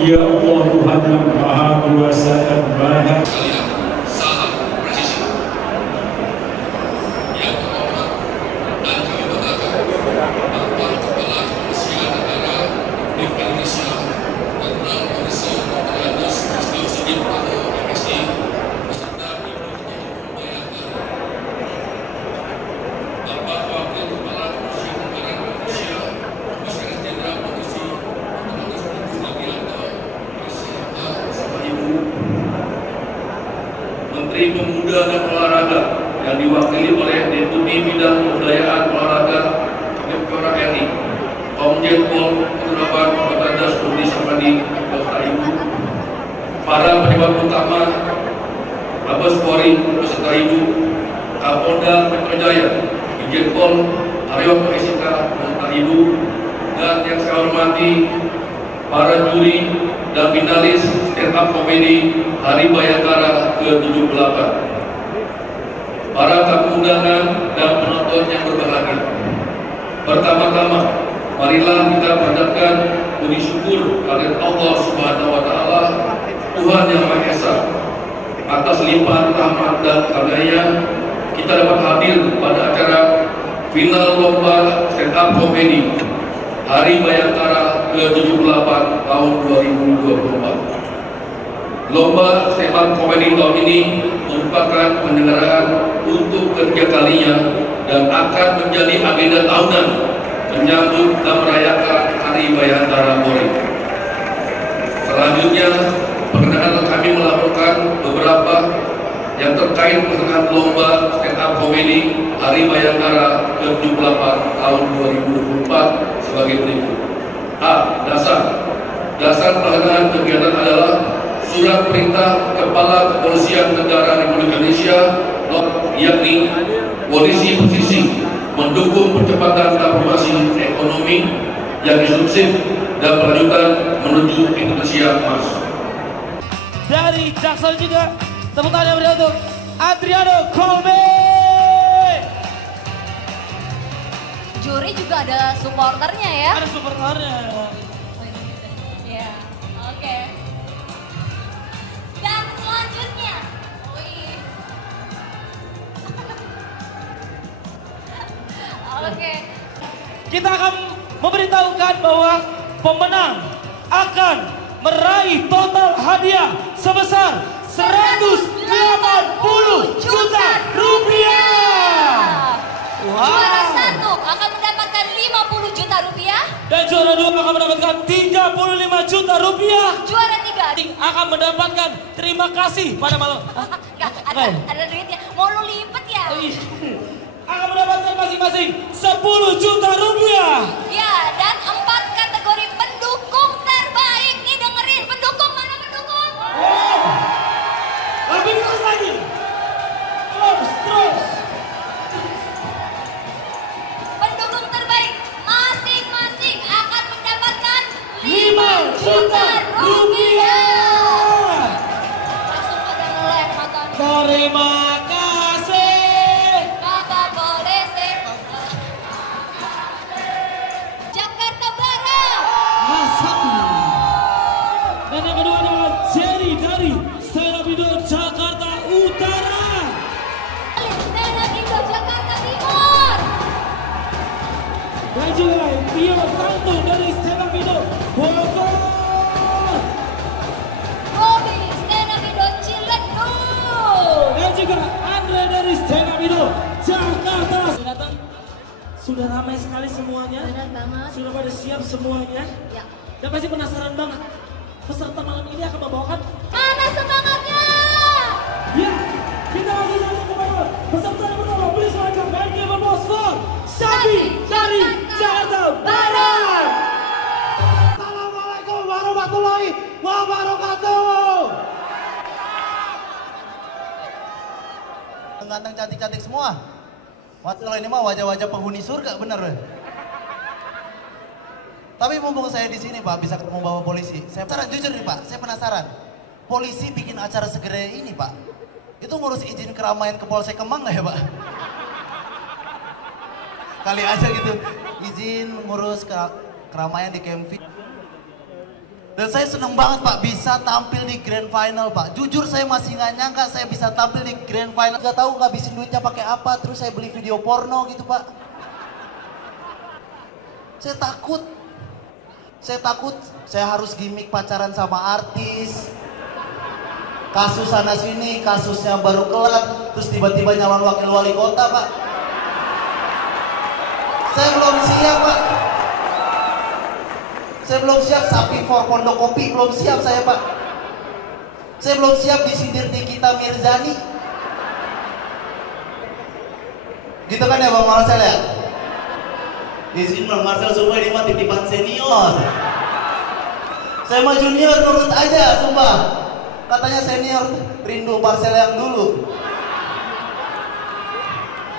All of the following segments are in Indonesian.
Ya Allah Tuhan yang Maha Kuasa dan Maha. Menteri Pemuda dan Olahraga yang diwakili oleh Deputi Bidang Kebudayaan Olahraga Kemenpora RI, Komjen Pol Penerangan Batandas Budi Samadi beserta Ibu, para pejabat utama Mabes Polri beserta Ibu, Kapolda Metro Jaya, Irjen Pol Haryo SK beserta Ibu, dan yang saya hormati para juri dan finalis stand up komedi Hari Bayangkara ke-78, para tamu undangan dan penonton yang berbahagia. Pertama-tama, marilah kita panjatkan puji syukur kepada Allah Subhanahu wa Ta'ala, Tuhan Yang Maha Esa, atas limpahan rahmat dan karunia kita dapat hadir pada acara final lomba stand up komedi Hari Bayangkara ke-78 tahun 2024. Lomba stand up komedi tahun ini merupakan penyelenggaraan untuk ketiga kalinya dan akan menjadi agenda tahunan menyambut dan merayakan Hari Bayangkara Polri. Selanjutnya, perkenalkan kami melaporkan beberapa yang terkait pelaksanaan lomba stand up komedi Hari Bayangkara ke-78 tahun 2024 sebagai berikut. A. Dasar pelaksanaan kegiatan adalah Surat Perintah Kepala Kepolisian Negara Republik Indonesia, yakni Polisi Pesisir mendukung percepatan transformasi ekonomi yang inklusif dan berlanjutan menuju Indonesia Emas. Dari Jaksel juga tepuk tangan yang berikan untuk Adriano Kolbe. Juri juga ada supporternya ya? Ada supporternya. Ya, oke. Dan selanjutnya, oke. Kita akan memberitahukan bahwa pemenang akan meraih total hadiah sebesar 180 juta rupiah. Juara 1 akan mendapatkan 50 juta rupiah. Dan juara 2 akan mendapatkan 35 juta rupiah. Juara 3 akan mendapatkan terima kasih pada malam. ada duitnya. Mau lu lipat ya? Akan mendapatkan masing-masing 10 juta rupiah. Ya, dan 4 kategori pendukung terbaik. Nih dengerin, pendukung mana pendukung? Lebih terus lagi. Terus. Pendukung terbaik masing-masing akan mendapatkan 5 juta rupiah. Langsung pada ngeleh makan. Terima kasih. Kakak boleh sih. Jakarta Barat. Asap. Dan yang kedua adalah Jerry dari Sterabido Jakarta Utara. Sterabido Jakarta Timur. Dan juga Tio Tanto dari Sterabido Bogor. Bobby Sterabido Ciledug. Dan juga Andre dari Sterabido Jakarta. Datang. Sudah ramai sekali semuanya. Benar banget. Sudah pada siap semuanya. Ya. Dan pasti penasaran banget. Peserta malam ini akan membawakan. Mana semangatnya? Ya, kita langsung saja kepada peserta yang pertama. Please welcome and give a applause for Sabi dari Jakarta Barat. Assalamualaikum warahmatullahi wabarakatuh. Ganteng cantik-cantik semua. Wah, kalau ini mah wajah-wajah penghuni surga bener. Tapi mumpung saya di sini Pak, bisa ketemu Bapak polisi. Saya penasaran, jujur nih Pak, saya penasaran. Polisi bikin acara segede ini Pak, itu ngurus izin keramaian ke Polsek Kemang nggak ya Pak? Kali aja gitu, izin ngurus keramaian di Kemfi. Dan saya seneng banget Pak bisa tampil di Grand Final Pak. Jujur saya masih nggak nyangka saya bisa tampil di Grand Final. Nggak tahu ngabisin duitnya pakai apa. Terus saya beli video porno gitu Pak. Saya takut. Saya harus gimmick pacaran sama artis. Kasus sana sini, kasusnya baru kelar. Terus tiba-tiba nyalon wakil wali kota Pak. Saya belum siap Pak. Saya belum siap sapi for pondok kopi, belum siap saya Pak. Saya belum siap disindir Nikita Mirzani. Gitu kan ya Bang Marcel ya? Di sini Bang Marcel semua ini mah titipan senior. Saya mah junior nurut aja sumpah. Katanya senior rindu Marcel yang dulu.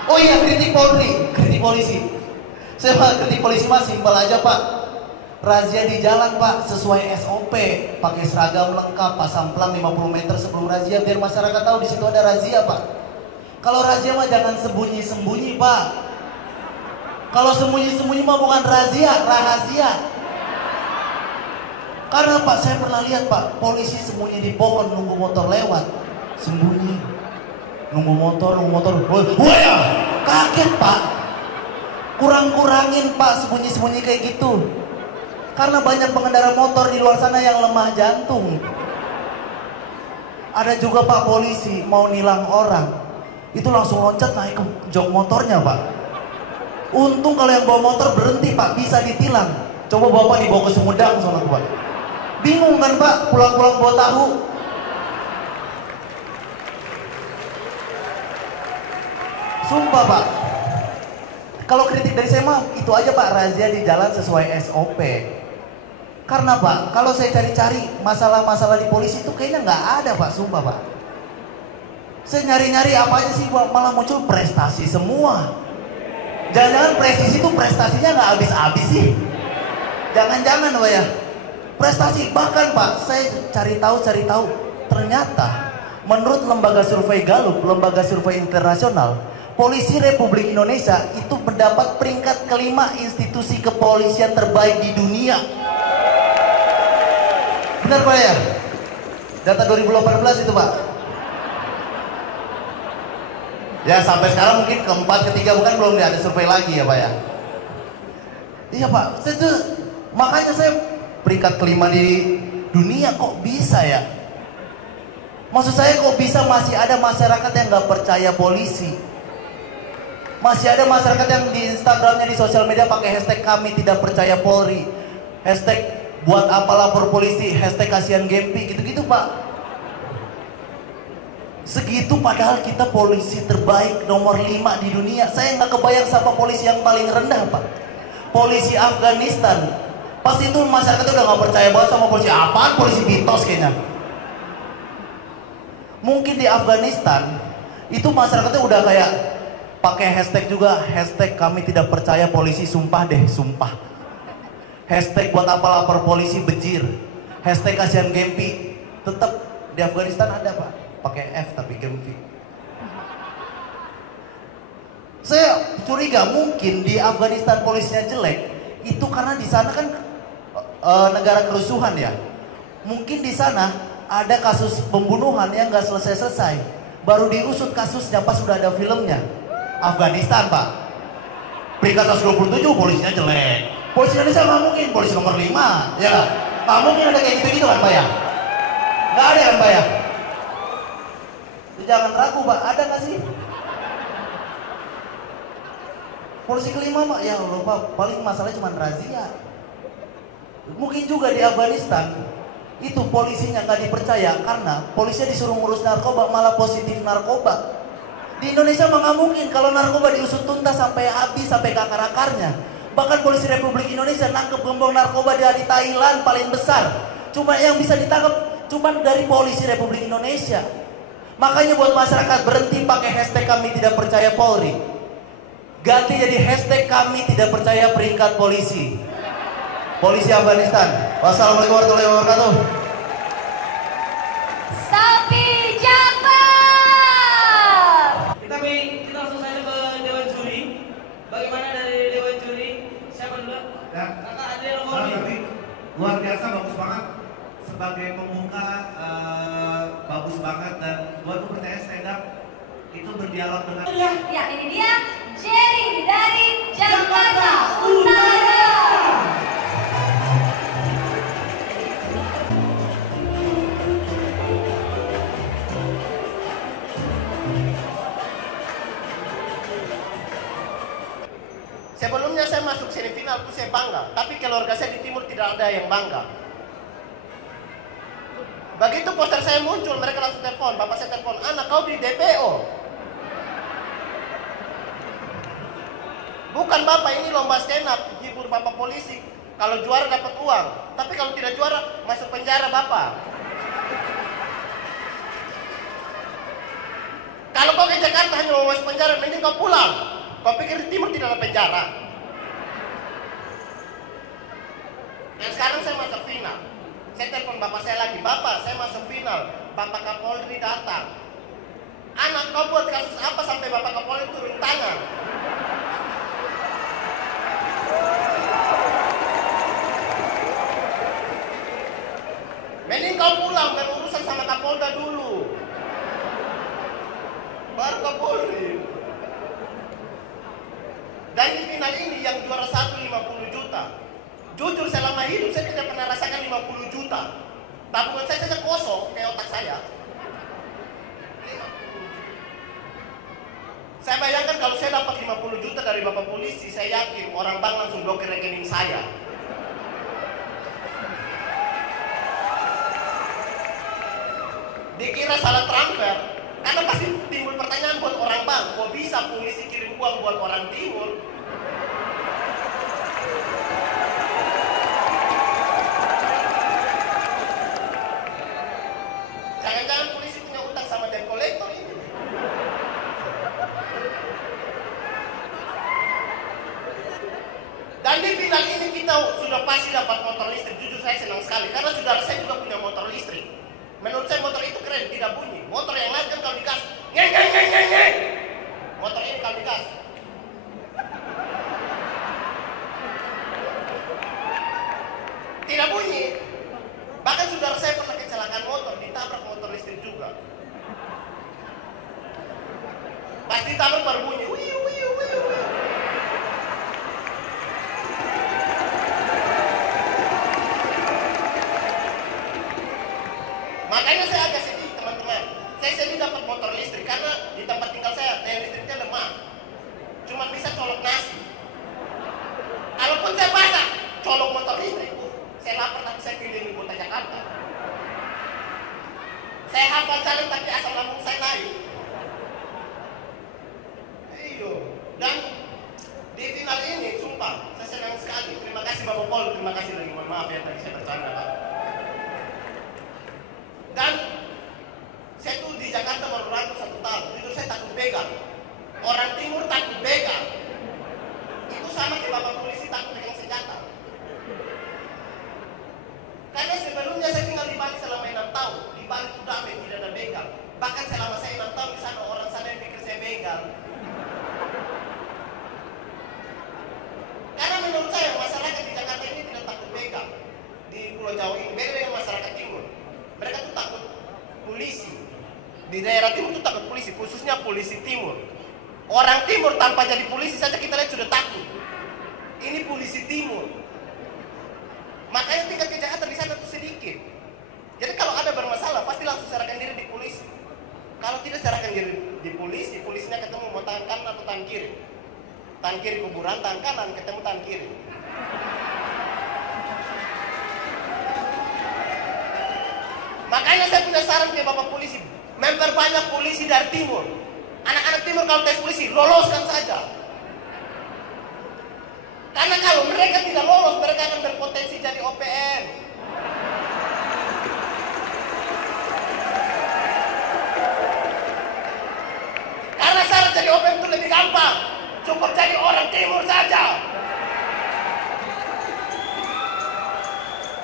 Oh iya kritik Polri, kritik polisi. Saya mah kritik polisi mah simpel aja Pak. Razia di jalan Pak, sesuai SOP, pakai seragam lengkap, pasang pelang 50 meter sebelum razia biar masyarakat tahu di situ ada razia Pak. Kalau razia mah jangan sembunyi-sembunyi Pak. Kalau sembunyi-sembunyi mah bukan razia, rahasia. Karena Pak saya pernah lihat Pak, polisi sembunyi di pohon nunggu motor lewat, sembunyi, nunggu motor, wah ya, kaget Pak. Kurang-kurangin Pak sembunyi-sembunyi kayak gitu. Karena banyak pengendara motor di luar sana yang lemah jantung. Ada juga Pak polisi mau nilang orang, itu langsung loncat naik ke jok motornya Pak. Untung kalau yang bawa motor berhenti Pak, bisa ditilang. Coba Bapak dibawa ke Sumedang sama Pak. Bingung kan Pak, pulang-pulang bawa tahu. Sumpah Pak. Kalau kritik dari saya mah itu aja Pak, razia di jalan sesuai SOP. Karena Pak, kalau saya cari-cari masalah-masalah di polisi itu kayaknya nggak ada Pak, sumpah Pak. Saya nyari-nyari apa aja sih Pak, malah muncul prestasi semua. Jangan-jangan presisi itu prestasinya nggak habis-habis sih. Jangan-jangan Pak ya. Prestasi, bahkan Pak, saya cari tahu, ternyata menurut lembaga survei Gallup, lembaga survei internasional, Polisi Republik Indonesia itu mendapat peringkat kelima institusi kepolisian terbaik di dunia. Benar Pak ya? Data 2018 itu Pak. Ya sampai sekarang mungkin keempat, ketiga bukan belum ada survei lagi ya Pak ya. Iya Pak, makanya saya peringkat kelima di dunia kok bisa ya? Maksud saya kok bisa masih ada masyarakat yang nggak percaya polisi? Masih ada masyarakat yang di Instagramnya, di sosial media pakai hashtag kami tidak percaya Polri, hashtag buat apa lapor polisi, hashtag kasihan Gempi, gitu-gitu Pak. Segitu padahal kita polisi terbaik nomor 5 di dunia. Saya nggak kebayang siapa polisi yang paling rendah Pak. Polisi Afghanistan. Pas itu masyarakat udah nggak percaya banget sama polisi. Apaan polisi mitos kayaknya. Mungkin di Afghanistan itu masyarakatnya udah kayak pakai hashtag juga, hashtag kami tidak percaya polisi, sumpah deh, sumpah. Hashtag buat apa lapor polisi bejir, hashtag kasihan Gempi. Tetap di Afghanistan ada Pak, pakai F tapi Gempi. Saya curiga mungkin di Afghanistan polisinya jelek, itu karena di sana kan negara kerusuhan ya. Mungkin di sana ada kasus pembunuhan yang nggak selesai-selesai, baru diusut kasusnya pas sudah ada filmnya. Afghanistan Pak, peringkat 127 polisinya jelek. Polisi Indonesia nggak mungkin, polisi nomor 5 ya nggak mungkin ada kayak gitu-gitu kan Pak ya. Nggak ada kan Pak ya. Jangan ragu Pak, ada nggak sih polisi kelima Pak? Ya Allah Pak, paling masalahnya cuma razia. Mungkin juga di Afghanistan itu polisinya nggak dipercaya karena polisinya disuruh ngurus narkoba malah positif narkoba. Di Indonesia mah nggak mungkin, kalau narkoba diusut tuntas sampai habis, sampai ke akar-akarnya. Bahkan polisi Republik Indonesia nangkep gembong narkoba dari Thailand paling besar. Cuma yang bisa ditangkap cuma dari polisi Republik Indonesia. Makanya buat masyarakat berhenti pakai hashtag kami tidak percaya Polri. Ganti jadi hashtag kami tidak percaya peringkat polisi. Polisi Afghanistan. Wassalamualaikum warahmatullahi wabarakatuh. Sapi Jakbar. Kita langsung saja ke Dewan Juri. Bagaimana dari Dewan Juri? Siapa dulu? Ya. Kakak Adrian Luar biasa, bagus banget. sebagai pemuka bagus banget dan buat percaya stand up itu berdialog dengan Ya, ini dia Jerry dari Jakarta Utara. Sebelumnya saya masuk semifinal itu saya bangga, tapi keluarga saya di timur tidak ada yang bangga. Begitu poster saya muncul, mereka langsung telepon, bapak saya telepon, anak kau di DPO. Bukan bapak, ini lomba stand up, hibur bapak polisi. Kalau juara dapat uang, tapi kalau tidak juara masuk penjara bapak. Kalau kau ke Jakarta hanya mau masuk penjara, mending kau pulang. Kau pikir di timur tidak ada penjara? Dan sekarang saya masuk final. Saya telepon bapak saya lagi, bapak saya masuk final. Bapak Kapolri datang. Anak kau buat kasus apa sampai bapak Kapolri turun tangan? Mending kau pulang berurusan sama Kapolda dulu. Baru Kapolri. Dan di final ini yang juara 1 50 juta. Jujur selama hidup saya tidak pernah rasakan 50 juta. Tabungan saya saja kosong kayak otak saya. Saya bayangkan kalau saya dapat 50 juta dari bapak polisi, saya yakin orang bank langsung blokir rekening saya. Dikira salah transfer, karena pasti timbul pertanyaan buat orang bank, kok bisa polisi kirim uang buat orang timur? Jangan-jangan polisi punya utang sama debt collector ini. Dan di final ini kita sudah pasti dapat motor listrik. Jujur saya senang sekali, karena saudara saya juga punya motor listrik. Menurut saya motor itu keren, tidak bunyi. Motor yang lain kan kalau digas, ngeng ngeng ngeng ngeng ngeng. Motor ini kalau digas, tidak bunyi. Bahkan saudara saya pernah kecelakaan motor, ditabrak motor listrik juga. Pas ditabrak baru bunyi, wiu wiu wiu wiu. Makanya saya agak sedih teman-teman. Saya sedih dapat motor listrik karena di tempat tinggal saya daya listriknya lemah. Cuma bisa colok nasi. Kalaupun saya basah, colok motor listrik, saya lapar tapi saya keliling kota Jakarta. Saya hafal jalan tapi asal lambung saya naik. Iyo. Dan di final ini, sumpah, saya senang sekali. Terima kasih Bapak Pol, terima kasih lagi. Mohon maaf ya tadi saya bercanda Pak. Dan saya tuh di Jakarta baru berangkat 1 tahun. Jujur saya takut begal. Orang timur takut begal. Itu sama kayak bapak polisi takut pegang senjata. Karena sebelumnya saya tinggal di Bali selama 6 tahun. Di Bali itu damai, tidak ada begal. Bahkan selama saya 6 tahun di sana, orang sana yang pikir saya begal. Karena menurut saya masyarakat di Jakarta ini tidak takut begal. Di Pulau Jawa ini beda dengan masyarakat timur. Mereka tuh takut polisi. Di daerah timur tuh takut polisi, khususnya polisi timur. Orang timur tanpa jadi polisi saja kita lihat sudah takut. Ini polisi timur. Makanya tingkat kejahatan di sana tuh sedikit. Jadi kalau ada bermasalah pasti langsung serahkan diri di polisi. Kalau tidak serahkan diri di polisi, polisinya ketemu mau tangan kanan atau tangan kiri. Tangan kiri kuburan, tangan kanan ketemu tangan kiri. Makanya saya punya saran ke bapak polisi, memperbanyak polisi dari timur. Anak-anak timur kalau tes polisi, loloskan saja. Karena kalau mereka tidak lolos, mereka akan berpotensi jadi OPM. Karena syarat jadi OPM itu lebih gampang. Cukup jadi orang timur saja.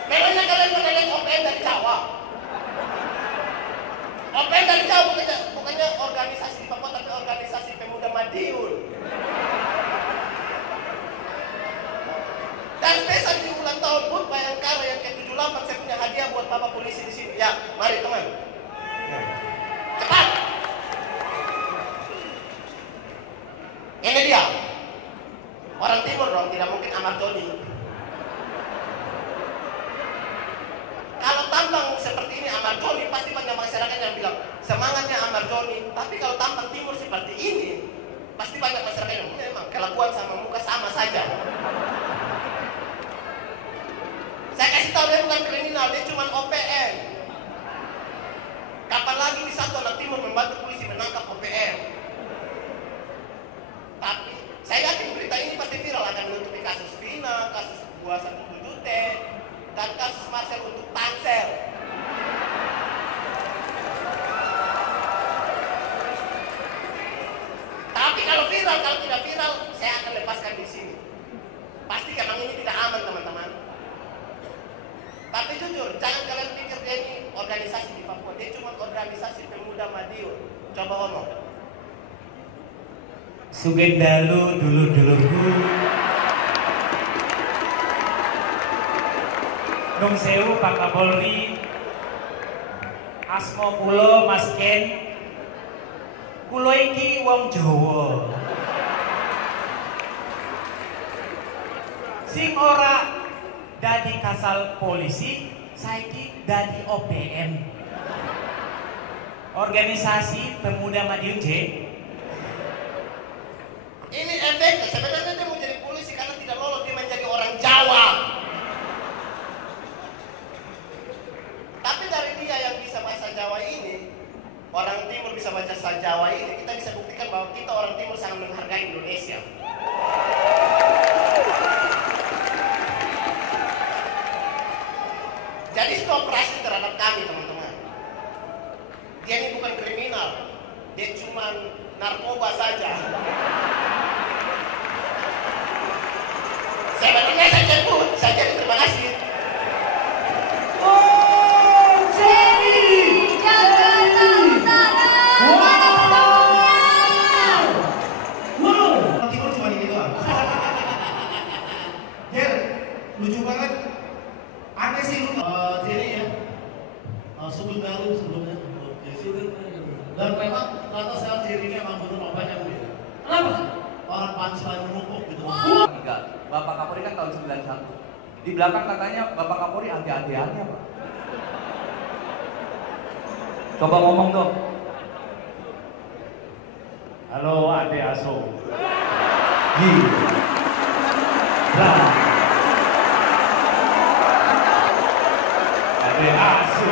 Memangnya kalian pernah lihat OPM dari Jawa? OPM dari Jawa bukannya organisasi di Papua, tapi organisasi pemuda Madiun. Dan spesial di ulang tahun BUT Bayangkara yang ke-78 saya punya hadiah buat Bapak Polisi. semangatnya Ahmad Doni, tapi kalau tampang timur seperti ini, pasti banyak masyarakat yang memang kelakuan sama muka sama saja. Saya kasih tahu dia bukan kriminal, dia cuma OPM. Kapan lagi di satu anak timur membantu polisi menangkap OPM? Tapi saya yakin berita ini pasti viral, akan menutupi kasus Vina, kasus Buah 1 Jute, dan kasus Marcel untuk Tangsel. Tapi kalau viral, kalau tidak viral, saya akan lepaskan di sini. Pasti karena ini tidak aman, teman-teman. Tapi jujur, jangan kalian pikir dia ini organisasi di Papua. Dia cuma organisasi pemuda Madiun. Coba ngomong. Sugendalu dulur-dulurku. Nung sewu Pak Kapolri. Asmo kulo Mas Ken. Kulo iki wong Jawa. Sing ora dadi kasal polisi, saiki dadi OPM. Organisasi Pemuda Madiun J. Ini efeknya, sebenarnya dia mau jadi polisi karena tidak lolos, dia menjadi orang Jawa. Tapi dari dia yang bisa bahasa Jawa ini, orang Timur bisa bahasa Jawa ini, kita bisa buktikan bahwa kita orang Timur sangat menghargai Indonesia. Jadi stop operasi terhadap kami, teman-teman. Dia ini bukan kriminal, dia cuma narkoba saja. Sebenarnya saya jemput, saya jadi terima kasih. Jakarta Utara. Orang Timur cuma ini doang. Jer, lucu banget. Aneh sih lu. Jadi ya, sebelum baru sebelumnya. Dan memang ternyata sekarang Jerry ini emang bener banyak dia. Kenapa? Orang punchline menumpuk gitu. Bapak Kapolri kan tahun 91. Di belakang katanya Bapak Kapolri ade-adeannya, Pak. Coba ngomong dong. Halo Ade Aso. Gila. Ade Asu.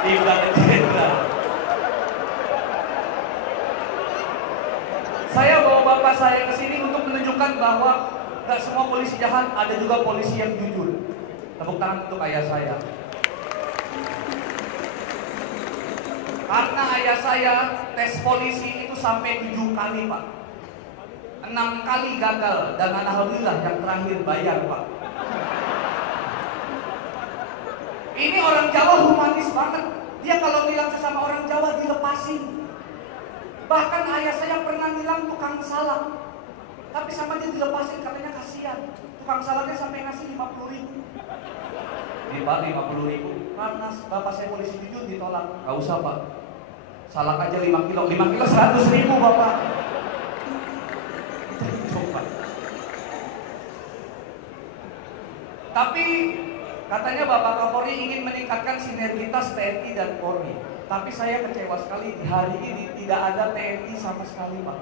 Ibarat jenderal. Saya bawa bapak saya ke sini untuk menunjukkan bahwa gak semua polisi jahat, ada juga polisi yang jujur. Tepuk tangan untuk ayah saya. Karena ayah saya tes polisi itu sampai 7 kali, Pak. 6 kali gagal dan alhamdulillah yang terakhir bayar, Pak. Ini orang Jawa humanis banget. Dia kalau bilang sesama orang Jawa dilepasin. Bahkan ayah saya pernah bilang tukang salak, tapi sama dia dilepasin, katanya kasihan. Tukang salaknya sampai ngasih 50.000. Nih Pak, 50.000. Karena bapak saya polisi jujur ditolak. Gak usah Pak, salak aja 5 kilo. 5 kilo 100.000 Bapak. Coba. Tapi katanya Bapak Kapolri ingin meningkatkan sinergitas TNI dan Polri. Tapi saya kecewa sekali, di hari ini tidak ada TNI sama sekali, Pak.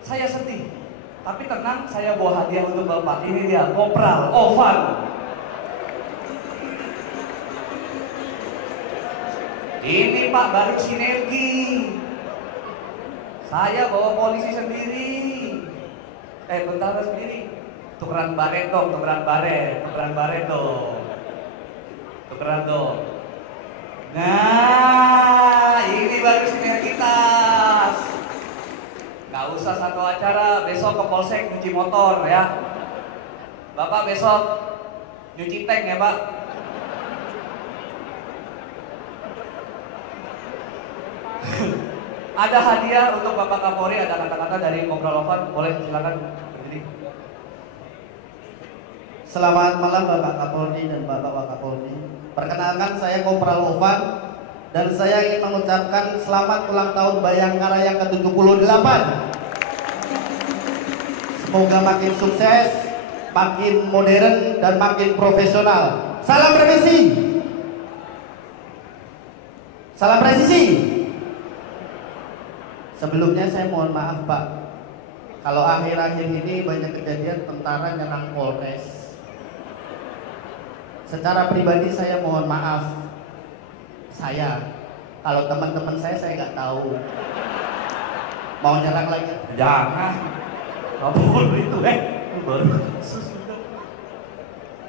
Saya sedih. Tapi tenang, saya bawa hadiah untuk Bapak. Ini dia, Kopral Ovan. Ini Pak, baru sinergi. Saya bawa polisi sendiri. Tentara sendiri. Tukeran baret dong, tukeran baret dong. Tukeran dong. Nah, ini baru sinergitas. Gak usah satu acara, besok ke Polsek nyuci motor ya. Bapak besok nyuci tank ya Pak. Ada hadiah untuk Bapak Kapolri, ada kata-kata dari Kopral Ovan, boleh silakan berdiri. Selamat malam Bapak Kapolri dan Bapak Wakapolri. Perkenalkan saya Kopral Ovan dan saya ingin mengucapkan selamat ulang tahun Bayangkara yang ke-78. Semoga makin sukses, makin modern dan makin profesional. Salam presisi. Salam presisi. Sebelumnya saya mohon maaf Pak, kalau akhir-akhir ini banyak kejadian tentara nyerang Polres. Secara pribadi saya mohon maaf. Kalau teman-teman saya nggak tahu. Mau nyerang lagi? Jangan. Kabur itu baru kasus.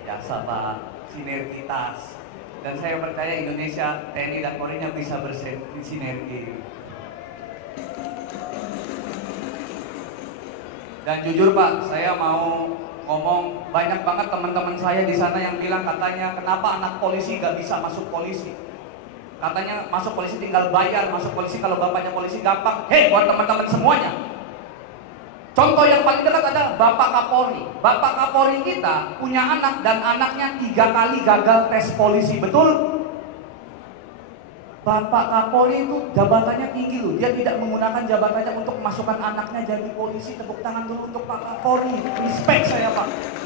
Biasa Pak, sinergitas. Dan saya percaya Indonesia, TNI dan Polri-nya bisa bersinergi. Dan jujur Pak, saya mau ngomong, banyak banget teman-teman saya di sana yang bilang katanya kenapa anak polisi gak bisa masuk polisi. Katanya masuk polisi tinggal bayar, masuk polisi kalau bapaknya polisi gampang. Hei, buat teman-teman semuanya, contoh yang paling dekat adalah Bapak Kapolri. Bapak Kapolri kita punya anak dan anaknya 3 kali gagal tes polisi, betul? Bapak Kapolri itu jabatannya tinggi loh. Dia tidak menggunakan jabatannya untuk memasukkan anaknya jadi polisi. Tepuk tangan dulu untuk Pak Kapolri. Respect saya Pak.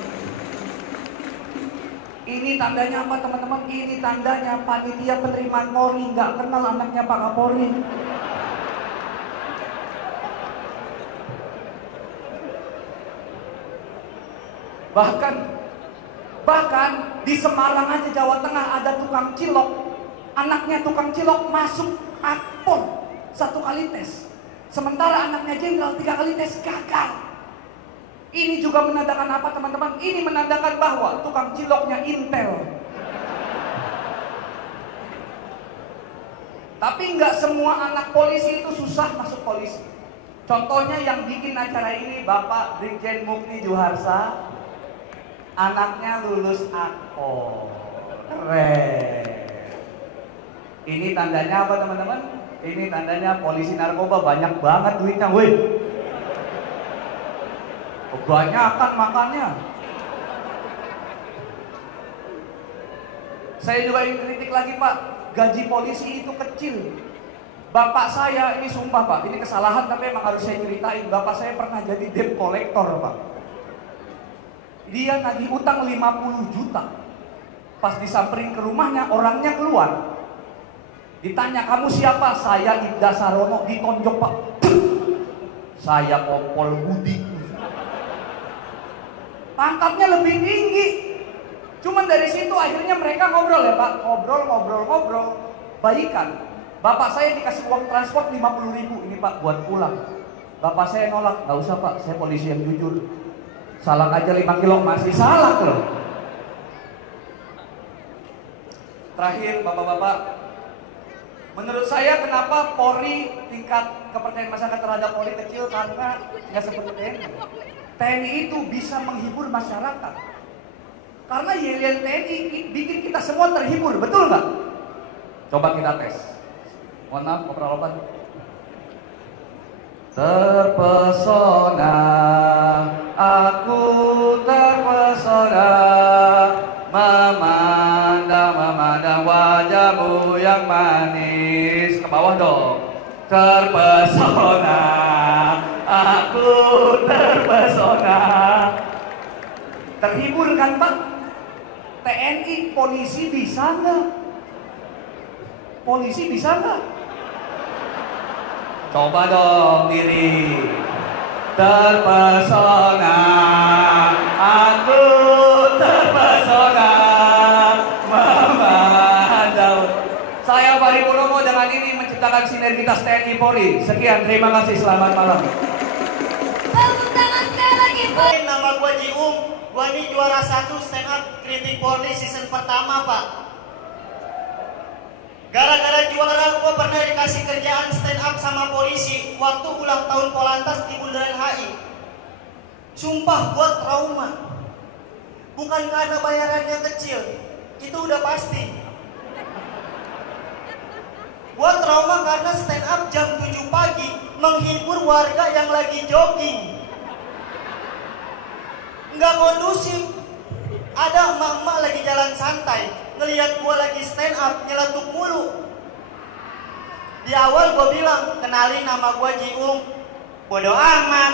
Ini tandanya apa teman-teman? Ini tandanya panitia penerimaan Polri nggak kenal anaknya Pak Kapolri. Bahkan di Semarang aja Jawa Tengah ada tukang cilok. Anaknya tukang cilok masuk Akpol 1 kali tes. Sementara anaknya jenderal 3 kali tes gagal. Ini juga menandakan apa teman-teman? Ini menandakan bahwa tukang ciloknya intel. Tapi nggak semua anak polisi itu susah masuk polisi. Contohnya yang bikin acara ini Bapak Brigjen Mukni Juharsa. Anaknya lulus Akpol. Keren. Ini tandanya apa teman-teman? Ini tandanya polisi narkoba banyak banget duitnya, woi. Kebanyakan makannya. Saya juga ingin kritik lagi Pak, gaji polisi itu kecil. Bapak saya, ini sumpah Pak, ini kesalahan tapi emang harus saya ceritain. Bapak saya pernah jadi debt collector Pak. Dia nagih utang 50 juta. Pas disamperin ke rumahnya, orangnya keluar. Ditanya, kamu siapa? Saya Ibda Sarono. Ditonjok Pak. Saya Kompol Budi. Pangkatnya lebih tinggi. Cuman dari situ akhirnya mereka ngobrol ya Pak. Ngobrol. Baikan. Bapak saya dikasih uang transport 50.000. Ini Pak buat pulang. Bapak saya nolak. Gak usah Pak, saya polisi yang jujur. Salak aja 5 kilo masih salak loh. Terakhir Bapak-bapak, menurut saya kenapa Polri tingkat kepercayaan masyarakat terhadap Polri kecil? Karena nggak seperti TNI. TNI itu bisa menghibur masyarakat. Karena yel-yel TNI bikin kita semua terhibur, betul nggak? Coba kita tes. Mohon maaf, Kopral Lopan. Terpesona, aku terpesona, memandang wajahmu yang manis. Ke bawah dong. Terpesona, aku terpesona. Terhibur kan Pak? TNI, polisi bisa nggak? Polisi bisa nggak? Coba dong diri. Terpesona, aku terpesona, memandang. Saya Bari Purnomo dengan ini menciptakan sinergitas TNI Polri. Sekian, terima kasih, selamat malam. Tepuk tangan sekali lagi Pak. Nama gue Jiung, gue ini juara 1 stand up kritik Polri season pertama Pak. Gara-gara juara gue pernah dikasih kerjaan stand up sama polisi waktu ulang tahun Polantas di Bundaran HI. Sumpah gue trauma. Bukan karena bayarannya kecil, itu udah pasti. Gue trauma karena stand up jam 7 pagi menghibur warga yang lagi jogging. Nggak kondusif. Ada emak-emak lagi jalan santai, ngelihat gue lagi stand up, nyeletuk mulu. Di awal gue bilang, kenalin nama gue Jiung. Bodoh amat.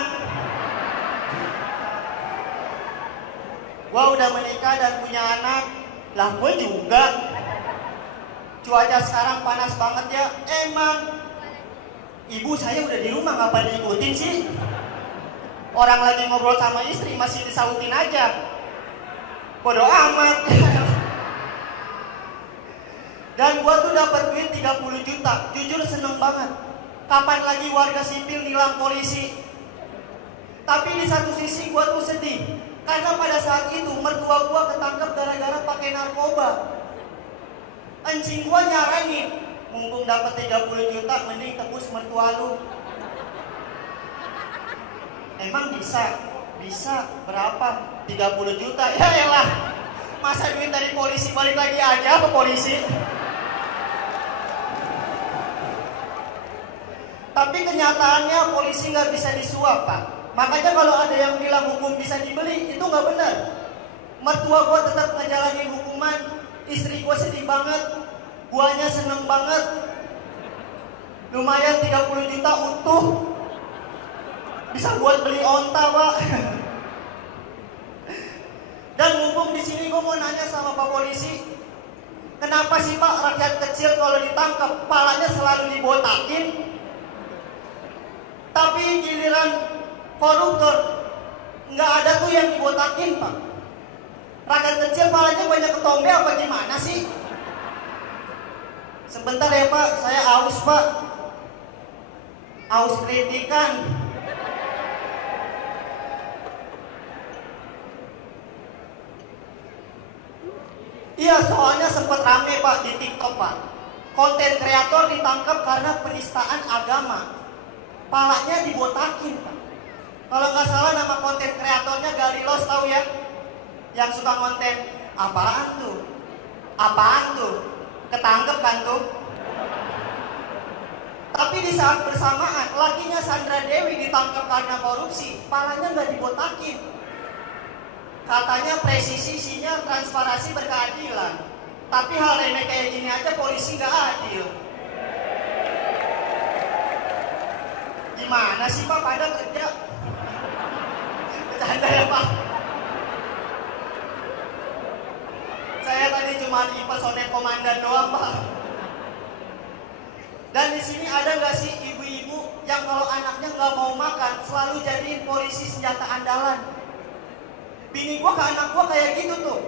Gue udah menikah dan punya anak. Lah gue juga. Cuaca sekarang panas banget ya. Emang Ibu saya udah di rumah, ngapa diikutin sih? Orang lagi ngobrol sama istri masih disautin aja. Bodoh amat. Dan gua tuh dapat duit 30 juta. Jujur seneng banget. Kapan lagi warga sipil nilang polisi? Tapi di satu sisi gua tuh sedih. Karena pada saat itu mertua gua ketangkep gara-gara pakai narkoba. Encing gua nyaranin, mumpung dapat 30 juta mending tebus mertua lu. Emang bisa? Bisa. Berapa? 30 juta. Ya elah. Masa duit dari polisi balik lagi aja ke polisi? Tapi kenyataannya polisi nggak bisa disuap, Pak. Makanya kalau ada yang bilang hukum bisa dibeli, itu nggak benar. Mertua gua tetap ngejalanin hukuman. Istri gua sedih banget. Guanya seneng banget. Lumayan 30 juta utuh. Bisa buat beli onta, Pak. Dan mumpung di sini gue mau nanya sama Pak Polisi, kenapa sih Pak rakyat kecil kalau ditangkap kepalanya selalu dibotakin, tapi giliran koruptor nggak ada tuh yang dibotakin, Pak? Rakyat kecil kepalanya banyak ketombe apa gimana sih? Sebentar ya Pak, saya aus Pak. Aus kritikan. Iya, soalnya sempat rame Pak di TikTok Pak. Konten kreator ditangkap karena penistaan agama. Palanya dibotakin Pak. Kalau nggak salah nama konten kreatornya Garilos, tahu ya? Yang suka konten apaan tuh? Apaan tuh? Ketangkep kan tuh? Tapi di saat bersamaan lakinya Sandra Dewi ditangkap karena korupsi, palanya nggak dibotakin. Katanya presisinya transparansi berkeadilan. Tapi hal remeh kayak gini aja polisi nggak adil. Gimana sih Pak pada kerja? Bercanda ya Pak. Saya tadi cuma personel komandan doang Pak. Dan di sini ada nggak sih ibu-ibu yang kalau anaknya nggak mau makan selalu jadiin polisi senjata andalan? Bini gua ke anak gua kayak gitu tuh.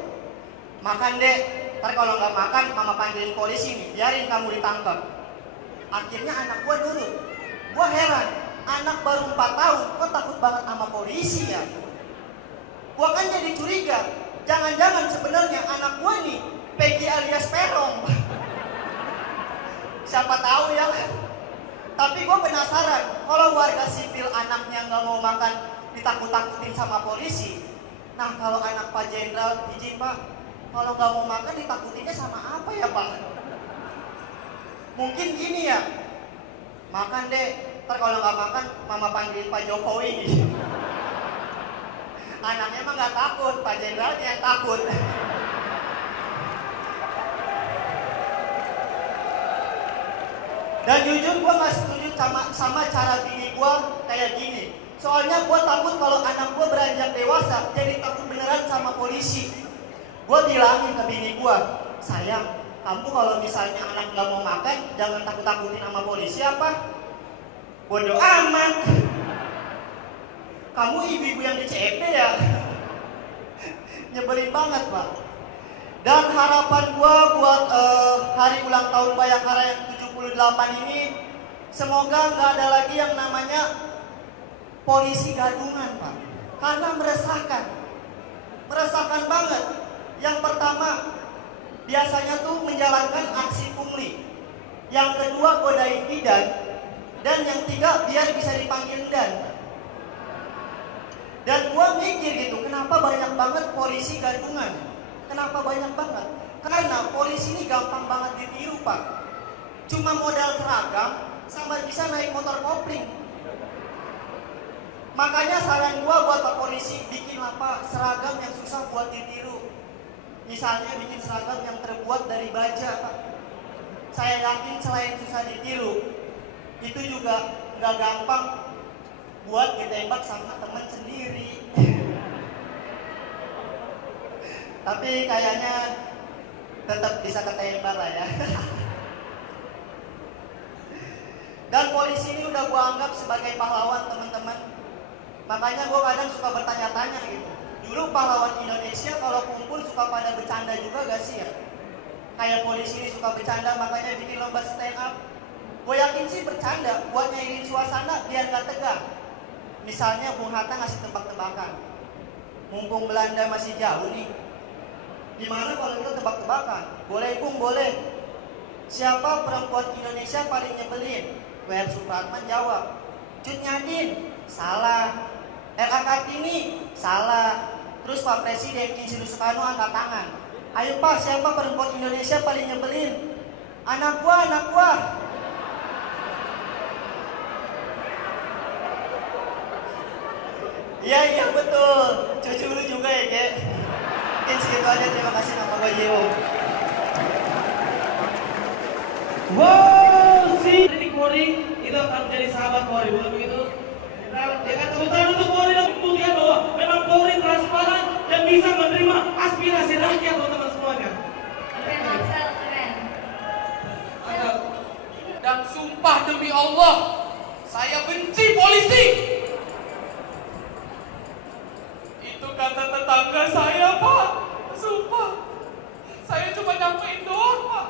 Makan deh, ntar kalau nggak makan mama panggilin polisi nih, biarin kamu ditangkap. Akhirnya anak gua nurut. Gua heran, anak baru 4 tahun kok takut banget sama polisi ya? Gua kan jadi curiga, jangan-jangan sebenarnya anak gua nih Peggy alias Perong. Siapa tahu ya. Tapi gua penasaran, kalau warga sipil anaknya nggak mau makan ditakut-takutin sama polisi. Nah kalau anak Pak Jenderal, izin Pak, kalau nggak mau makan ditakutinnya sama apa ya Pak? Mungkin gini ya, makan deh, ntar kalau nggak makan mama panggil Pak Jokowi. Anaknya mah nggak takut, Pak Jenderalnya yang takut. Dan jujur gue nggak setuju sama cara bini gue kayak gini. Soalnya gue takut kalau anak gue beranjak dewasa jadi takut beneran sama polisi. Gue bilangin ke bini gue, sayang, kamu kalau misalnya anak gak mau makan jangan takut-takutin sama polisi apa? Bodoh amat. Kamu ibu-ibu yang di CFD ya? Nyebelin banget Pak. Dan harapan gue buat hari ulang tahun Bayangkara yang 78 ini, semoga gak ada lagi yang namanya polisi gadungan Pak, karena meresahkan banget. Yang pertama biasanya tuh menjalankan aksi pungli, yang kedua godain bidan, dan yang tiga biar bisa dipanggil dan. Dan gua mikir gitu, kenapa banyak banget polisi gadungan? Kenapa banyak banget? Karena polisi ini gampang banget ditiru Pak. Cuma modal seragam sama bisa naik motor kopling. Makanya saran gua buat Pak Polisi, bikin apa seragam yang susah buat ditiru. Misalnya bikin seragam yang terbuat dari baja Pak. Saya yakin selain susah ditiru, itu juga nggak gampang buat ditembak sama teman sendiri. Tapi kayaknya tetap bisa ketembak lah ya. Dan polisi ini udah gue anggap sebagai pahlawan teman-teman. Makanya gue kadang suka bertanya-tanya gitu. Dulu pahlawan Indonesia kalau kumpul suka pada bercanda juga gak sih ya? Kayak polisi ini suka bercanda makanya bikin lomba stand up. Gue yakin sih bercanda buat nyairin suasana biar gak tegang. Misalnya Bung Hatta ngasih tebak-tebakan. Mumpung Belanda masih jauh nih. Gimana kalau kita tebak-tebakan? Boleh Bung, boleh. Siapa perempuan Indonesia paling nyebelin? W.R. Supratman jawab, Cut Nyadin, salah. R.A. Kartini, salah. Terus Pak Presiden Insinyur Soekarno angkat tangan. Ayo Pak, siapa perempuan Indonesia paling nyebelin? Anak gua, anak gua. Iya betul. Cucu lu juga ya, Kek. Mungkin segitu aja, terima kasih, nama gua Jio. Wow, si Polri itu akan menjadi sahabat Polri, bukan begitu? Kita tepuk tangan untuk Polri dan membuktikan bahwa memang Polri transparan dan bisa menerima aspirasi rakyat, teman-teman semuanya. Keren. Dan sumpah demi Allah, saya benci polisi. Itu kata tetangga saya, Pak. Sumpah, saya cuma nyampein doang, Pak.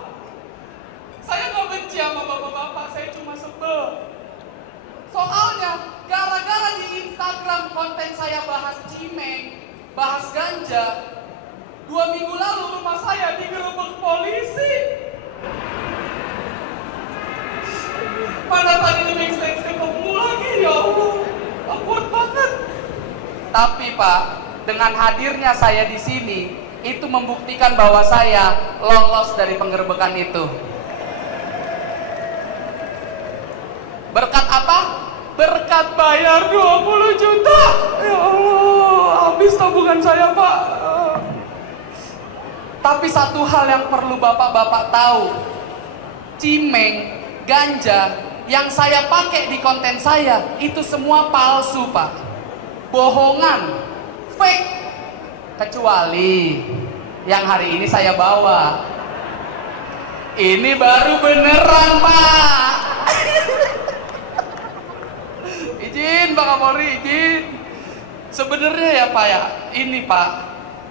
Saya nggak benci sama bapak-bapak, saya cuma sebel. Soalnya, gara-gara di Instagram konten saya bahas cimeng, bahas ganja, 2 minggu lalu rumah saya digerebek polisi. Mana tadi di backstage ketemu lagi, ya Allah, awkward banget. Tapi Pak, dengan hadirnya saya di sini, itu membuktikan bahwa saya lolos dari penggerebekan itu. Berkat apa? Berkat bayar 20 juta. Ya Allah, habis tabungan saya, Pak. Tapi satu hal yang perlu bapak-bapak tahu. Cimeng, ganja, yang saya pakai di konten saya, itu semua palsu, Pak. Bohongan, fake. Kecuali yang hari ini saya bawa. Ini baru beneran, Pak. Izin Pak Kapolri, izin. Sebenarnya ya Pak ya, ini Pak,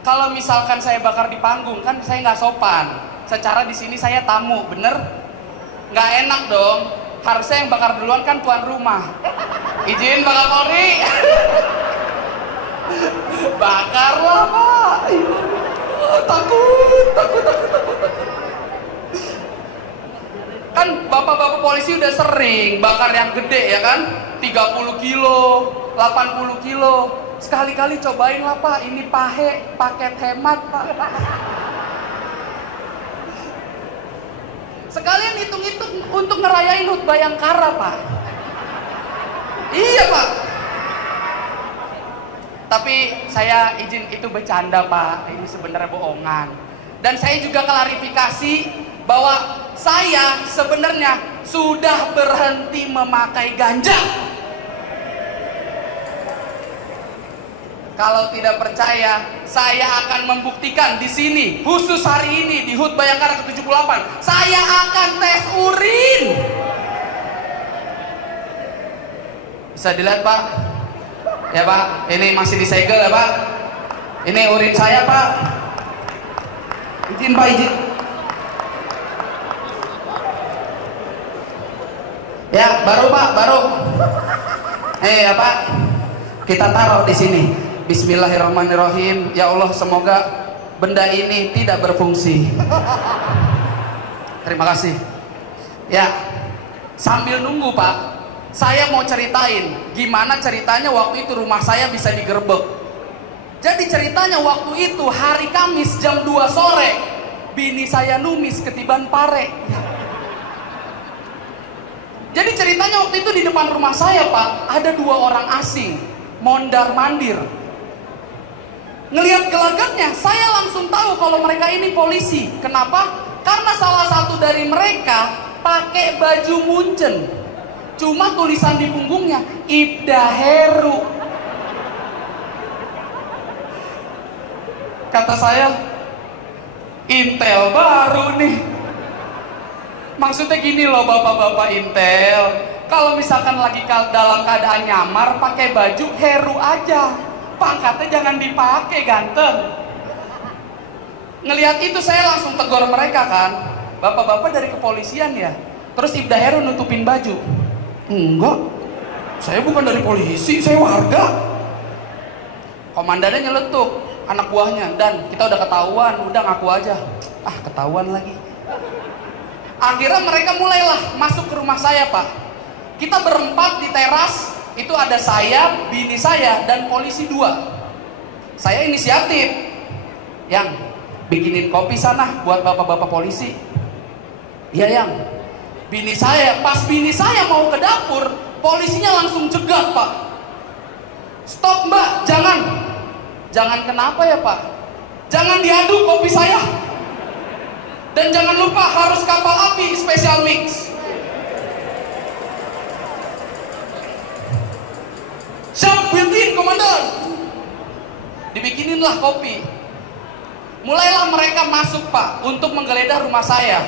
kalau misalkan saya bakar di panggung kan saya nggak sopan. Secara di sini saya tamu, bener? Nggak enak dong. Harusnya yang bakar duluan kan tuan rumah. Izin Pak Kapolri. Bakarlah Pak. Takut. Kan bapak-bapak polisi udah sering bakar yang gede ya kan? 30 kilo, 80 kilo. Sekali-kali cobain lah Pak, ini paket hemat Pak. Sekalian hitung-hitung untuk ngerayain HUT Bayangkara Pak. Iya Pak. Tapi saya izin itu bercanda Pak, ini sebenarnya bohongan. Dan saya juga klarifikasi bahwa saya sebenarnya sudah berhenti memakai ganja. Kalau tidak percaya, saya akan membuktikan di sini, khusus hari ini di HUT Bayangkara ke-78, saya akan tes urin. Bisa dilihat Pak? Ya Pak, ini masih disegel ya Pak. Ini urin saya Pak. Izin Pak, izin. Ya, baru Pak, baru. Ya Pak, kita taruh di sini. Bismillahirrahmanirrahim. Ya Allah, semoga benda ini tidak berfungsi. Terima kasih. Ya, sambil nunggu Pak, saya mau ceritain gimana ceritanya waktu itu rumah saya bisa digerebek. Jadi ceritanya waktu itu hari Kamis jam 2 sore, bini saya numis ketiban pare. Jadi ceritanya waktu itu di depan rumah saya Pak, ada 2 orang asing mondar-mandir. Ngelihat gelagatnya, saya langsung tahu kalau mereka ini polisi. Kenapa? Karena salah satu dari mereka pakai baju Munchen. Cuma tulisan di punggungnya Ibda Heru. Kata saya, intel baru nih. Maksudnya gini loh bapak-bapak intel, Kalau misalkan lagi dalam keadaan nyamar, pakai baju Heru aja. Pangkatnya jangan dipakai, ganteng. Ngelihat itu saya langsung tegur mereka kan. Bapak-bapak dari kepolisian ya? Terus Ibda Heru nutupin baju. Enggak, saya bukan dari polisi, saya warga. Komandannya nyeletuk, anak buahnya, dan kita udah ketahuan, udah ngaku aja. Ah, ketahuan lagi. Akhirnya mereka mulailah masuk ke rumah saya, Pak. Kita berempat di teras, itu ada saya, bini saya, dan polisi 2. Saya inisiatif, yang bikinin kopi sana buat bapak-bapak polisi. Iya, yang bini saya, pas bini saya mau ke dapur, polisinya langsung cegat, Pak. Stop, Mbak, jangan. Jangan kenapa ya, Pak? Jangan diaduk kopi saya. Dan jangan lupa harus kapal api special mix. Siap, built-in, komandan. Dibikininlah kopi. Mulailah mereka masuk, Pak, untuk menggeledah rumah saya.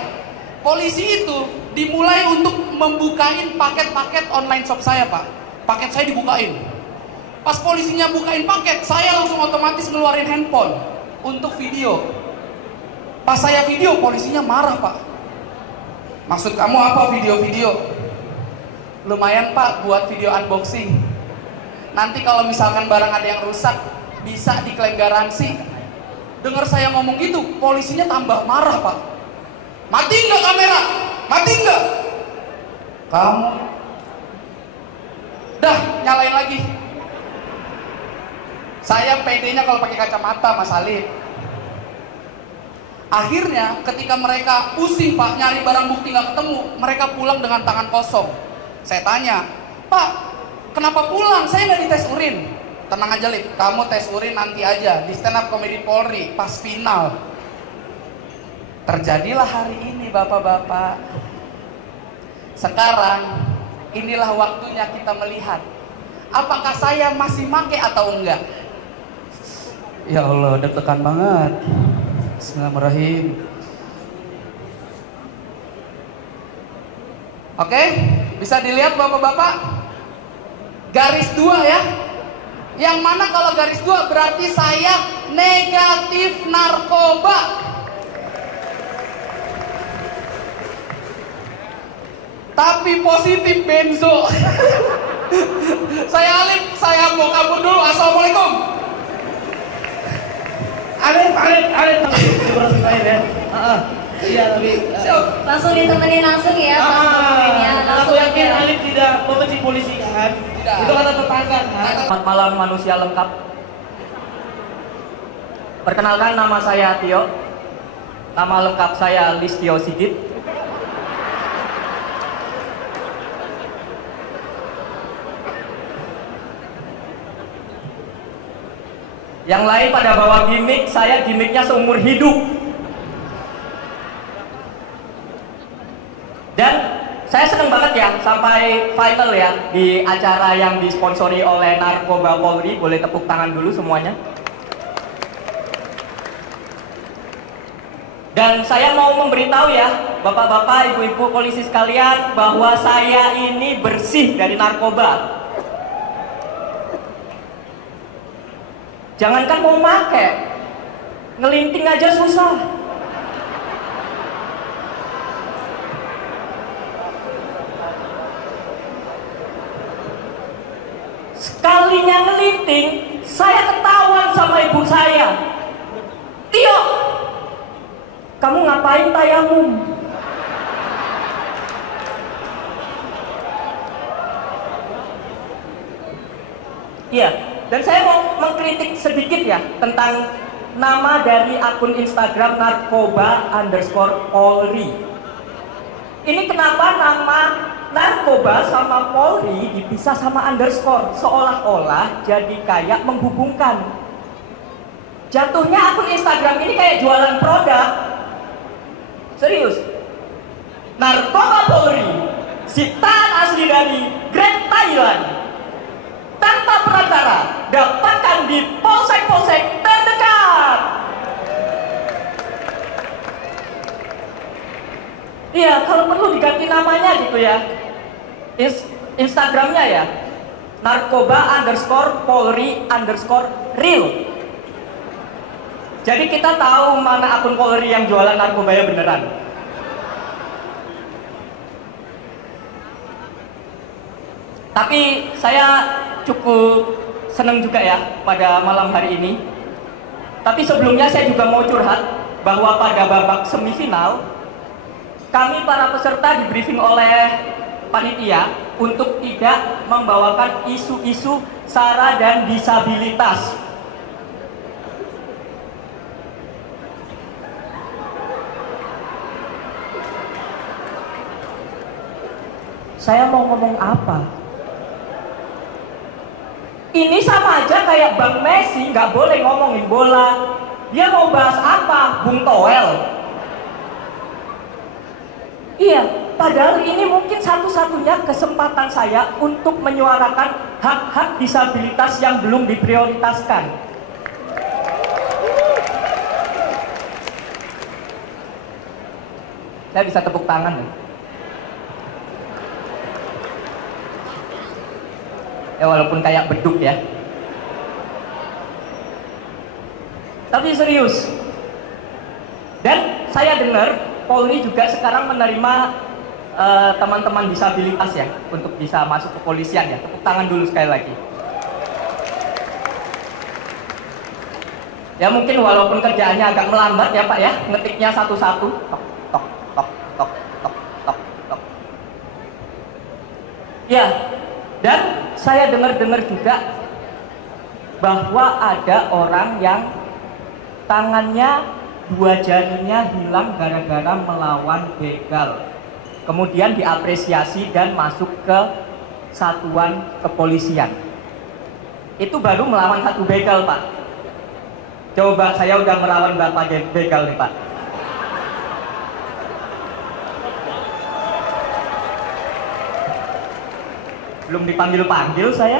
Polisi itu dimulai untuk membukain paket-paket online shop saya, Pak. Paket saya dibukain. Pas polisinya bukain paket, saya langsung otomatis ngeluarin handphone untuk video. Pas saya video, polisinya marah, Pak. Maksud kamu apa video-video? Lumayan, Pak, buat video unboxing. Nanti kalau misalkan barang ada yang rusak, bisa diklaim garansi. Dengar saya ngomong gitu, polisinya tambah marah, Pak. Mati nggak kamera? Mati nggak? Kamu dah nyalain lagi. Saya PD-nya kalau pakai kacamata, Mas Alif. Akhirnya ketika mereka pusing, Pak, nyari barang bukti nggak ketemu, mereka pulang dengan tangan kosong. Saya tanya, Pak, kenapa pulang? Saya nggak dites urin. Tenang aja, Lip, kamu tes urin nanti aja di stand up comedy Polri pas final. Terjadilah hari ini, bapak-bapak. Sekarang inilah waktunya kita melihat apakah saya masih make atau enggak. Ya Allah, deg-degan banget. Bismillahirrahmanirrahim. Oke, bisa dilihat bapak-bapak. Garis 2 ya. Yang mana kalau garis 2 berarti saya negatif narkoba. Tapi positif benzo. Saya Alif, saya mau kabur dulu. Assalamualaikum. Alif. Ya. Iya, tapi Langsung ditemenin langsung ya. aku yakin Alif tidak membenci polisi kan? Tidak. Itu kata tetangga kan? Selamat malam manusia lengkap. Perkenalkan, nama saya Tio. Nama lengkap saya Listio Sigit. Yang lain pada bawa gimmick, saya gimmicknya seumur hidup. Dan saya seneng banget ya sampai final ya di acara yang disponsori oleh Narkoba Polri. Boleh tepuk tangan dulu semuanya. Dan saya mau memberitahu ya bapak-bapak, ibu-ibu polisi sekalian, bahwa saya ini bersih dari narkoba. Jangankan mau make, ngelinting aja susah. Sekalinya ngelinting, saya ketahuan sama ibu saya. Tio, kamu ngapain tayamum? Iya, dan saya mau mengkritik sedikit ya tentang nama dari akun Instagram narkoba_Polri. Ini kenapa nama narkoba sama Polri dipisah sama underscore, seolah-olah jadi kayak menghubungkan. Jatuhnya akun Instagram ini kayak jualan produk. Serius. Narkoba Polri, sitaan asli dari Great Thailand. Tanpa perantara, dapatkan di polsek-polsek terdekat. Iya, kalau perlu diganti namanya gitu ya. Instagramnya ya, narkoba_polri_real. Jadi kita tahu mana akun Polri yang jualan narkobanya beneran. Tapi saya cukup senang juga ya pada malam hari ini. Tapi sebelumnya saya juga mau curhat bahwa pada babak semifinal kami para peserta di briefing oleh panitia untuk tidak membawakan isu-isu SARA dan disabilitas. Saya mau ngomong apa? Ini sama aja kayak Bang Messi nggak boleh ngomongin bola. Dia mau bahas apa? Bung Toel. Iya, padahal ini mungkin satu-satunya kesempatan saya untuk menyuarakan hak-hak disabilitas yang belum diprioritaskan. Saya bisa tepuk tangan ya? Ya walaupun kayak beduk ya. Tapi serius. Dan saya dengar Polri juga sekarang menerima teman-teman disabilitas ya untuk bisa masuk ke kepolisian ya. Tepuk tangan dulu sekali lagi. Ya mungkin walaupun kerjaannya agak melambat ya Pak ya, ngetiknya satu-satu. Tok, tok, tok, tok, tok, tok, tok. Ya, dan saya dengar-dengar juga bahwa ada orang yang tangannya 2 jarinya hilang gara-gara melawan begal. Kemudian diapresiasi dan masuk ke satuan kepolisian. Itu baru melawan 1 begal, Pak. Coba saya udah melawan berapa begal nih, Pak? Belum dipanggil-panggil saya.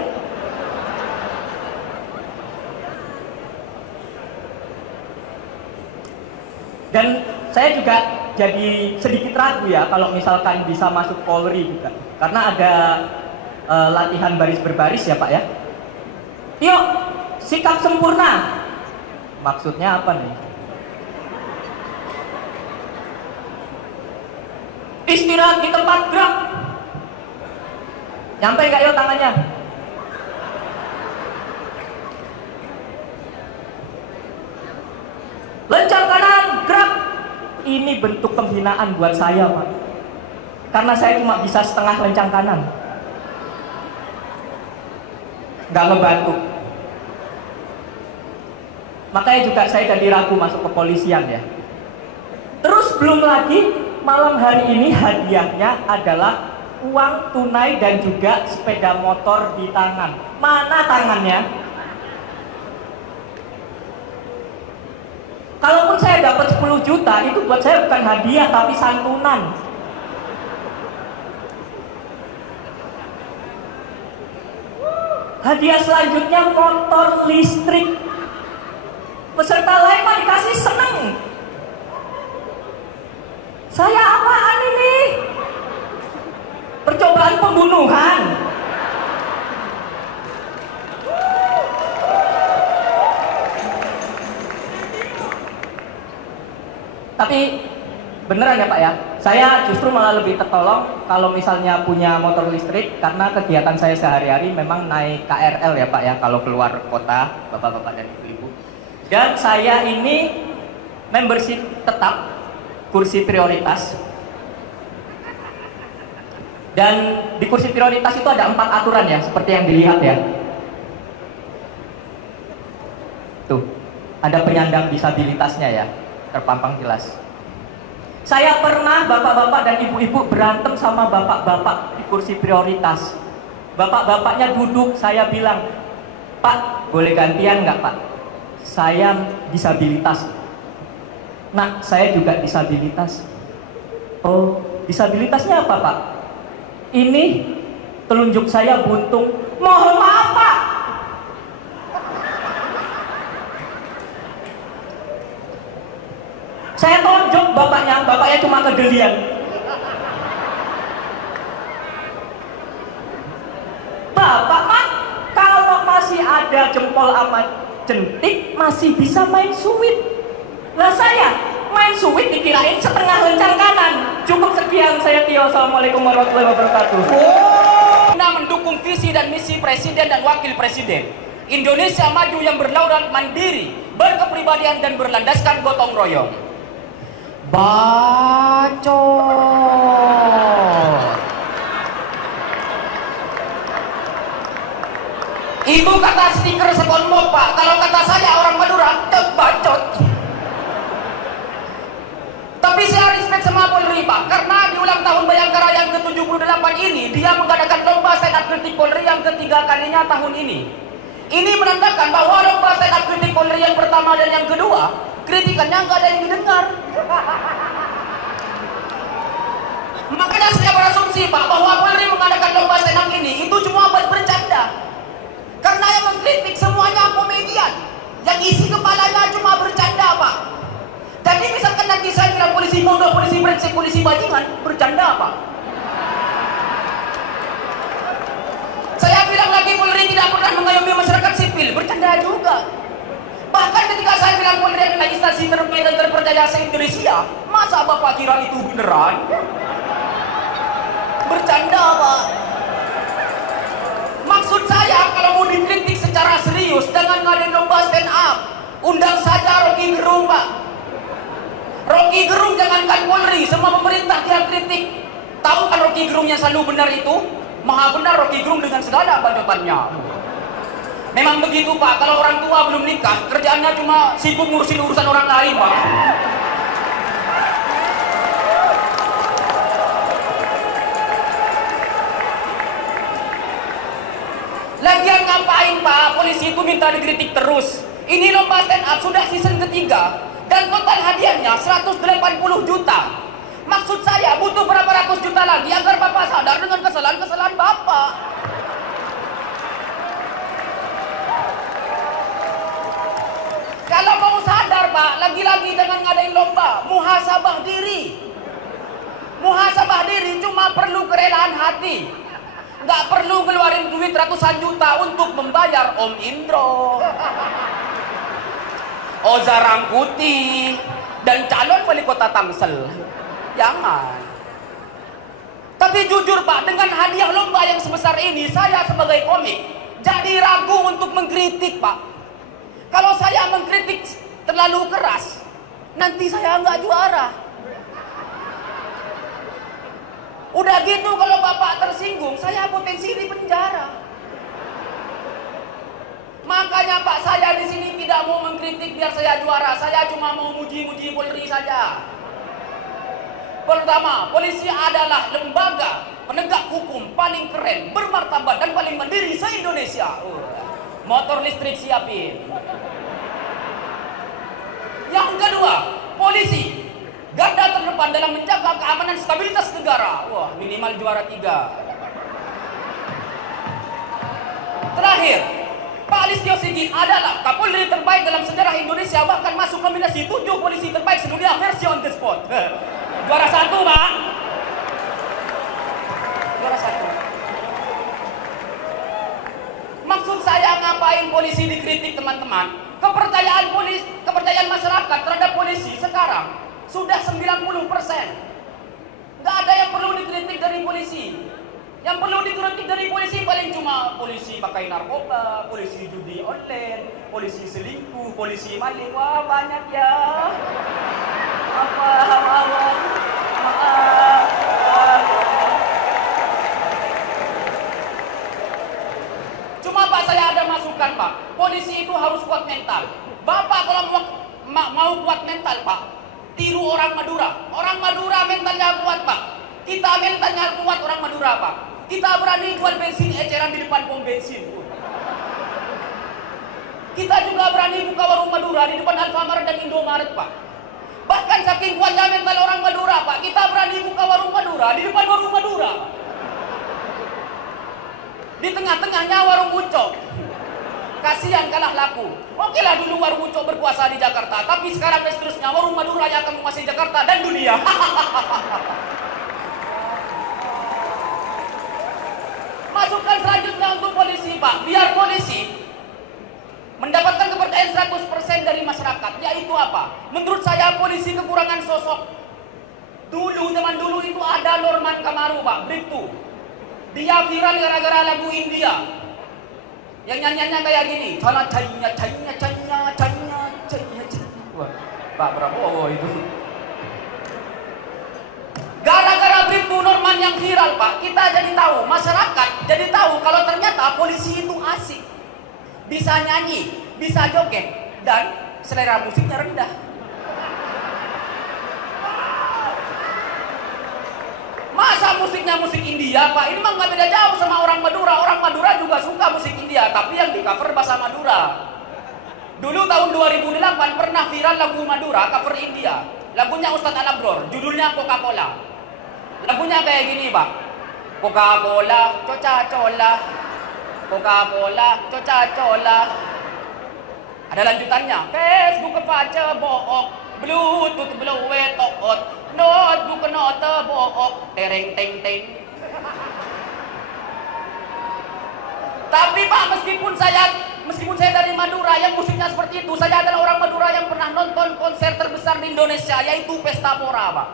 Dan saya juga jadi sedikit ragu ya kalau misalkan bisa masuk Polri juga. Karena ada latihan baris berbaris ya Pak ya. Yuk, sikap sempurna. Maksudnya apa nih? Istirahat di tempat gerak. Nyampe nggak yuk tangannya? Lencang kanan, gerak. Ini bentuk penghinaan buat saya, Pak. Karena saya cuma bisa setengah lencang kanan. Nggak ngebantu. Makanya juga saya jadi ragu masuk kepolisian ya. Terus belum lagi malam hari ini hadiahnya adalah uang tunai dan juga sepeda motor di tangan. Mana tangannya? Kalaupun saya dapat 10 juta, itu buat saya bukan hadiah tapi santunan. Hadiah selanjutnya motor listrik. Peserta lain mah dikasih seneng. Saya apaan ini? Percobaan pembunuhan. Tapi beneran ya Pak ya, saya justru malah lebih tertolong kalau misalnya punya motor listrik, karena kegiatan saya sehari-hari memang naik KRL ya Pak ya kalau keluar kota, bapak-bapak dan ibu-ibu. Dan saya ini membership tetap kursi prioritas. Dan di kursi prioritas itu ada 4 aturan ya, seperti yang dilihat ya. Tuh, ada penyandang disabilitasnya ya, terpampang jelas. Saya pernah bapak-bapak dan ibu-ibu berantem sama bapak-bapak di kursi prioritas. Bapak-bapaknya duduk, saya bilang, Pak, boleh gantian nggak Pak? Saya disabilitas. Nah, saya juga disabilitas. Oh, disabilitasnya apa Pak? Ini telunjuk saya buntung. Mohon maaf Pak. Saya tonjok bapaknya cuma kegelian. bapak mah kalau masih ada jempol amat jentik masih bisa main suwit. Lah saya main suwit dikirain setengah lencang kanan. Cukup sekian, saya Tio. Assalamualaikum warahmatullahi wabarakatuh. Kita mendukung visi dan misi Presiden dan Wakil Presiden. Indonesia maju yang berdaulat mandiri, berkepribadian dan berlandaskan gotong royong. Bacot. Ibu kata stiker SpongeBob, Pak. Kalau kata saya orang Madura, bacot. Tapi saya respect sama Polri, Pak, karena di ulang tahun Bayangkara yang ke-78 ini dia mengadakan lomba stand up kritik Polri yang ketiga kalinya tahun ini. Ini menandakan bahwa lomba stand up kritik Polri yang pertama dan yang kedua, kritikannya nggak ada yang didengar. Makanya saya berasumsi, Pak, bahwa Polri mengadakan lomba stand up ini itu cuma buat bercanda. Karena yang mengkritik semuanya komedian, yang isi kepalanya cuma bercanda, Pak. Jadi misalkan nanti saya bilang polisi bodoh, polisi brengsek, polisi bajingan, bercanda, Pak. Saya bilang lagi Polri tidak pernah mengayomi masyarakat sipil, bercanda juga. Bahkan ketika saya bilang Polri adalah instansi terbaik dan terpercaya se-Indonesia, masa Bapak kira itu beneran? Bercanda, Pak. Maksud saya kalau mau dikritik secara serius, jangan ngadain lomba stand up. Undang saja Rocky Gerung, Pak. Rocky Gerung jangankan Polri, semua pemerintah dia kritik. Tahu kan Rocky Gerung yang selalu benar itu? Maha benar Rocky Gerung dengan segala bacotannya. Memang begitu, Pak. Kalau orang tua belum nikah, kerjaannya cuma sibuk ngurusin urusan orang lain, Pak. Lagian ngapain, Pak? Polisi itu minta dikritik terus. Ini lomba stand up sudah season ketiga dan total hadiahnya 180 juta. Maksud saya butuh berapa ratus juta lagi agar Bapak sadar dengan kesalahan-kesalahan Bapak. Kalau mau sadar, Pak, lagi-lagi jangan ngadain lomba. Muhasabah diri. Muhasabah diri cuma perlu kerelaan hati. Nggak perlu ngeluarin duit ratusan juta untuk membayar Om Indro, Oza Rangkuti, dan calon wali kota Tangsel. Jangan. Tapi jujur, Pak, dengan hadiah lomba yang sebesar ini, saya sebagai komik jadi ragu untuk mengkritik, Pak. Kalau saya mengkritik terlalu keras, nanti saya nggak juara. Udah gitu kalau Bapak tersinggung, saya potensi di penjara. Makanya, Pak, saya di sini tidak mau mengkritik biar saya juara. Saya cuma mau muji-muji Polri saja. Pertama, polisi adalah lembaga penegak hukum paling keren, bermartabat dan paling mandiri se-Indonesia. Motor listrik siapin. Yang kedua, polisi garda terdepan dalam menjaga keamanan stabilitas negara. Wah, minimal juara 3. Terakhir, Pak Listio Sigit adalah Kapolri terbaik dalam sejarah Indonesia, bahkan masuk nominasi 7 polisi terbaik sedunia versi on the spot. Juara 1, Pak. Juara 1. Maksud saya ngapain polisi dikritik, teman-teman? Kepercayaan masyarakat terhadap polisi sekarang sudah 90%. Nggak ada yang perlu dikritik dari polisi. Yang perlu dikritik dari polisi paling cuma polisi pakai narkoba, polisi judi online, polisi selingkuh, polisi maling. Wah, banyak ya. Maaf. Cuma, Pak, saya ada masukan, Pak. Polisi itu harus kuat mental. Bapak kalau mau kuat mental, Pak, tiru orang Madura. Orang Madura mentalnya kuat, Pak. Kita mentalnya kuat orang Madura, Pak. Kita berani jual bensin eceran di depan pom bensin. Kita juga berani buka warung Madura di depan Alfamart dan Indomaret, Pak. Bahkan saking kuatnya mental orang Madura, Pak, kita berani buka warung Madura di depan warung Madura. Di tengah-tengahnya warung Ucok. Kasihan kalah laku. Oke lah dulu warung Ucok berkuasa di Jakarta, tapi sekarang dan seterusnya warung Madura yang akan menguasai Jakarta dan dunia. Masukan selanjutnya untuk polisi, Pak, biar polisi mendapatkan kepercayaan 100% dari masyarakat, yaitu apa? Menurut saya polisi kekurangan sosok. Dulu, zaman dulu itu ada Norman Kamaru, Pak, Bribtu. Dia viral gara-gara lagu India. Yang nyanyiannya kayak gini. Cana cainya, cainya, cainya, cainya, cainya, cainya. Wah, Pak Prabowo itu. Gara-gara Bribtu Norman yang viral, Pak, kita jadi tahu, masyarakat jadi tahu kalau ternyata polisi itu asik. Bisa nyanyi, bisa joget, dan selera musiknya rendah. Masa musiknya musik India, Pak? Ini mah nggak beda jauh sama orang Madura. Orang Madura juga suka musik India, tapi yang di cover bahasa Madura. Dulu tahun 2008 pernah viral lagu Madura, cover India. Lagunya Ustadz Al-Abror, judulnya Coca-Cola. Lagunya kayak gini, Pak. Coca-Cola, Coca-Cola. Coca-Cola, Coca-Cola. Ada lanjutannya. Facebook kepaca book, Bluetooth bluet toot, notebook note book, tereng teng teng. Tapi Pak, meskipun saya dari Madura yang musiknya seperti itu, saya adalah orang Madura yang pernah nonton konser terbesar di Indonesia, yaitu Pesta Pora, Pak.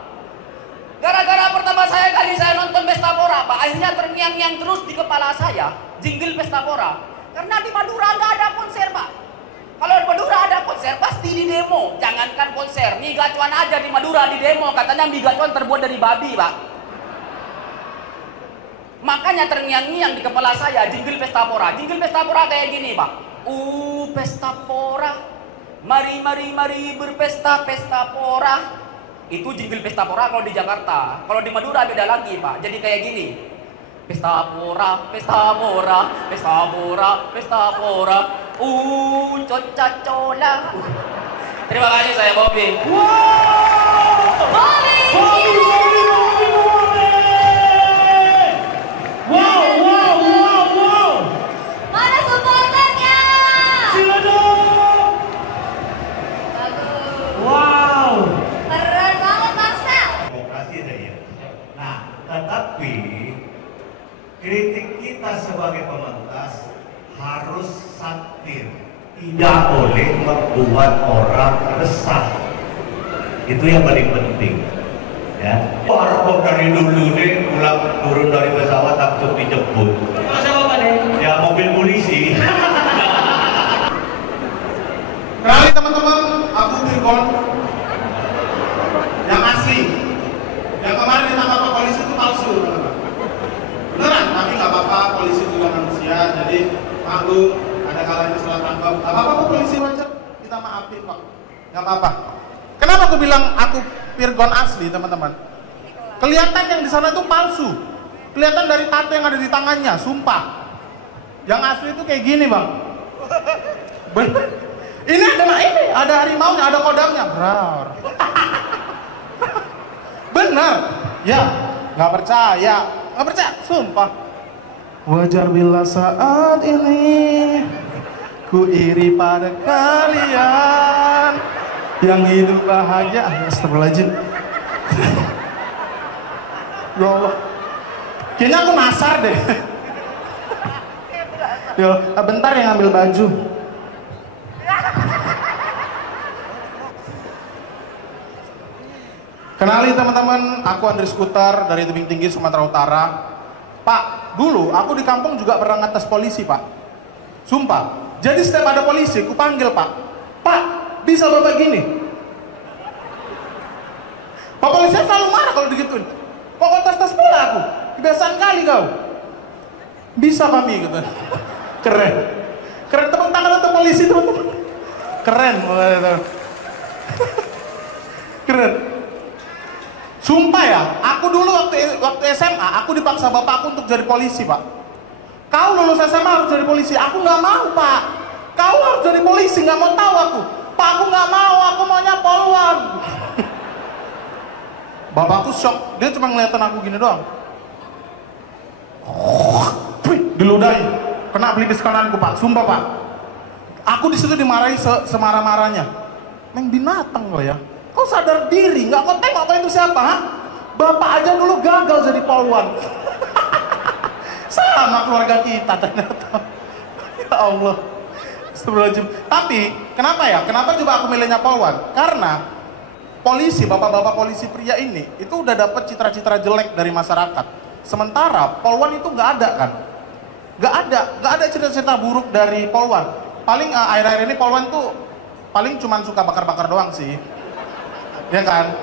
Gara-gara pertama kali saya nonton Pesta Pora, Pak, akhirnya terngiang-ngiang terus di kepala saya jingle Pesta Pora. Karena di Madura nggak ada konser, Pak. Kalau di Madura ada konser, pasti di demo. Jangankan konser, mie gacuan aja di Madura di demo. Katanya mie gacuan terbuat dari babi, Pak. Makanya terngiang-ngiang di kepala saya jingle Pesta Pora. Jingle Pesta Pora kayak gini, Pak. Pesta Pora, mari mari mari berpesta Pesta Pora. Itu jingle Pesta Pora kalau di Jakarta. Kalau di Madura beda lagi, Pak. Jadi kayak gini. Pesta Pora, Pesta Pora, Pesta Pora, Pesta Pora. Coca-Cola. Terima kasih, saya Bobby. Bobby! Wow! Mana supporternya? Sila dong! Wow! Keren banget, Marcel. Demokrasi ada ya. Nah, tetapi kritik kita sebagai pementas harus satir, tidak boleh membuat orang resah. Itu yang paling penting. Ya, Arab dari dulu nih pulang turun dari pesawat takut dijemput. Masa apa nih? Ya mobil polisi. Kenalin teman-teman, aku Virgon yang asli. Yang kemarin ditangkap ke polisi itu palsu, teman-teman. Beneran, tapi nggak apa-apa, polisi juga manusia, jadi maklum ada kalanya salah tangkap. Nggak apa-apa, polisi wajar, kita maafin kok. Nggak apa-apa. Kenapa aku bilang aku Virgon asli, teman-teman? Kelihatan yang di sana itu palsu. Kelihatan dari tato yang ada di tangannya, sumpah. Yang asli itu kayak gini, Bang. Bener. Ini ada harimaunya, ada kodamnya. Brar. Bener. Ya, nggak percaya, sumpah. Wajar bila saat ini ku iri pada kalian yang hidup bahagia. Astagfirullahaladzim. Ya Allah, kayaknya aku nasar deh. Yo, bentar yang ambil baju. Kenalin teman-teman, aku Andri Skuter dari Tebing Tinggi, Sumatera Utara. Pak, dulu aku di kampung juga pernah ngetes polisi, Pak. Sumpah. Jadi setiap ada polisi, aku panggil, Pak. Pak, bisa bapak gini? Pak polisi selalu marah kalau digituin. Pokok tes pula aku. Kebiasaan kali kau. Bisa kami gitu. Keren. Keren, tepuk tangan untuk polisi, teman-teman. Keren. Keren. Sumpah ya, aku dulu waktu SMA, aku dipaksa bapakku untuk jadi polisi, Pak. Kau lulus SMA harus jadi polisi. Aku nggak mau, Pak. Kau harus jadi polisi, nggak mau tahu aku. Pak, aku nggak mau, aku maunya poluan. Bapakku shock, dia cuma ngeliatin aku gini doang. Diludahi, kena pelipis kananku, Pak. Sumpah, Pak. Aku di situ dimarahi semarah-marahnya. Meng binatang lo ya. Kau sadar diri, nggak kau tengok apa itu siapa, ha? Bapak aja dulu gagal jadi poluan. Sama keluarga kita ternyata. Ya Allah. Astagfirullahaladzim. Tapi kenapa ya? Kenapa coba aku milihnya Polwan? Karena polisi, bapak-bapak polisi pria ini itu udah dapat citra-citra jelek dari masyarakat. Sementara Polwan itu nggak ada kan? Nggak ada cita-cita buruk dari Polwan. Paling akhir-akhir ini Polwan tuh paling cuman suka bakar-bakar doang sih, ya kan?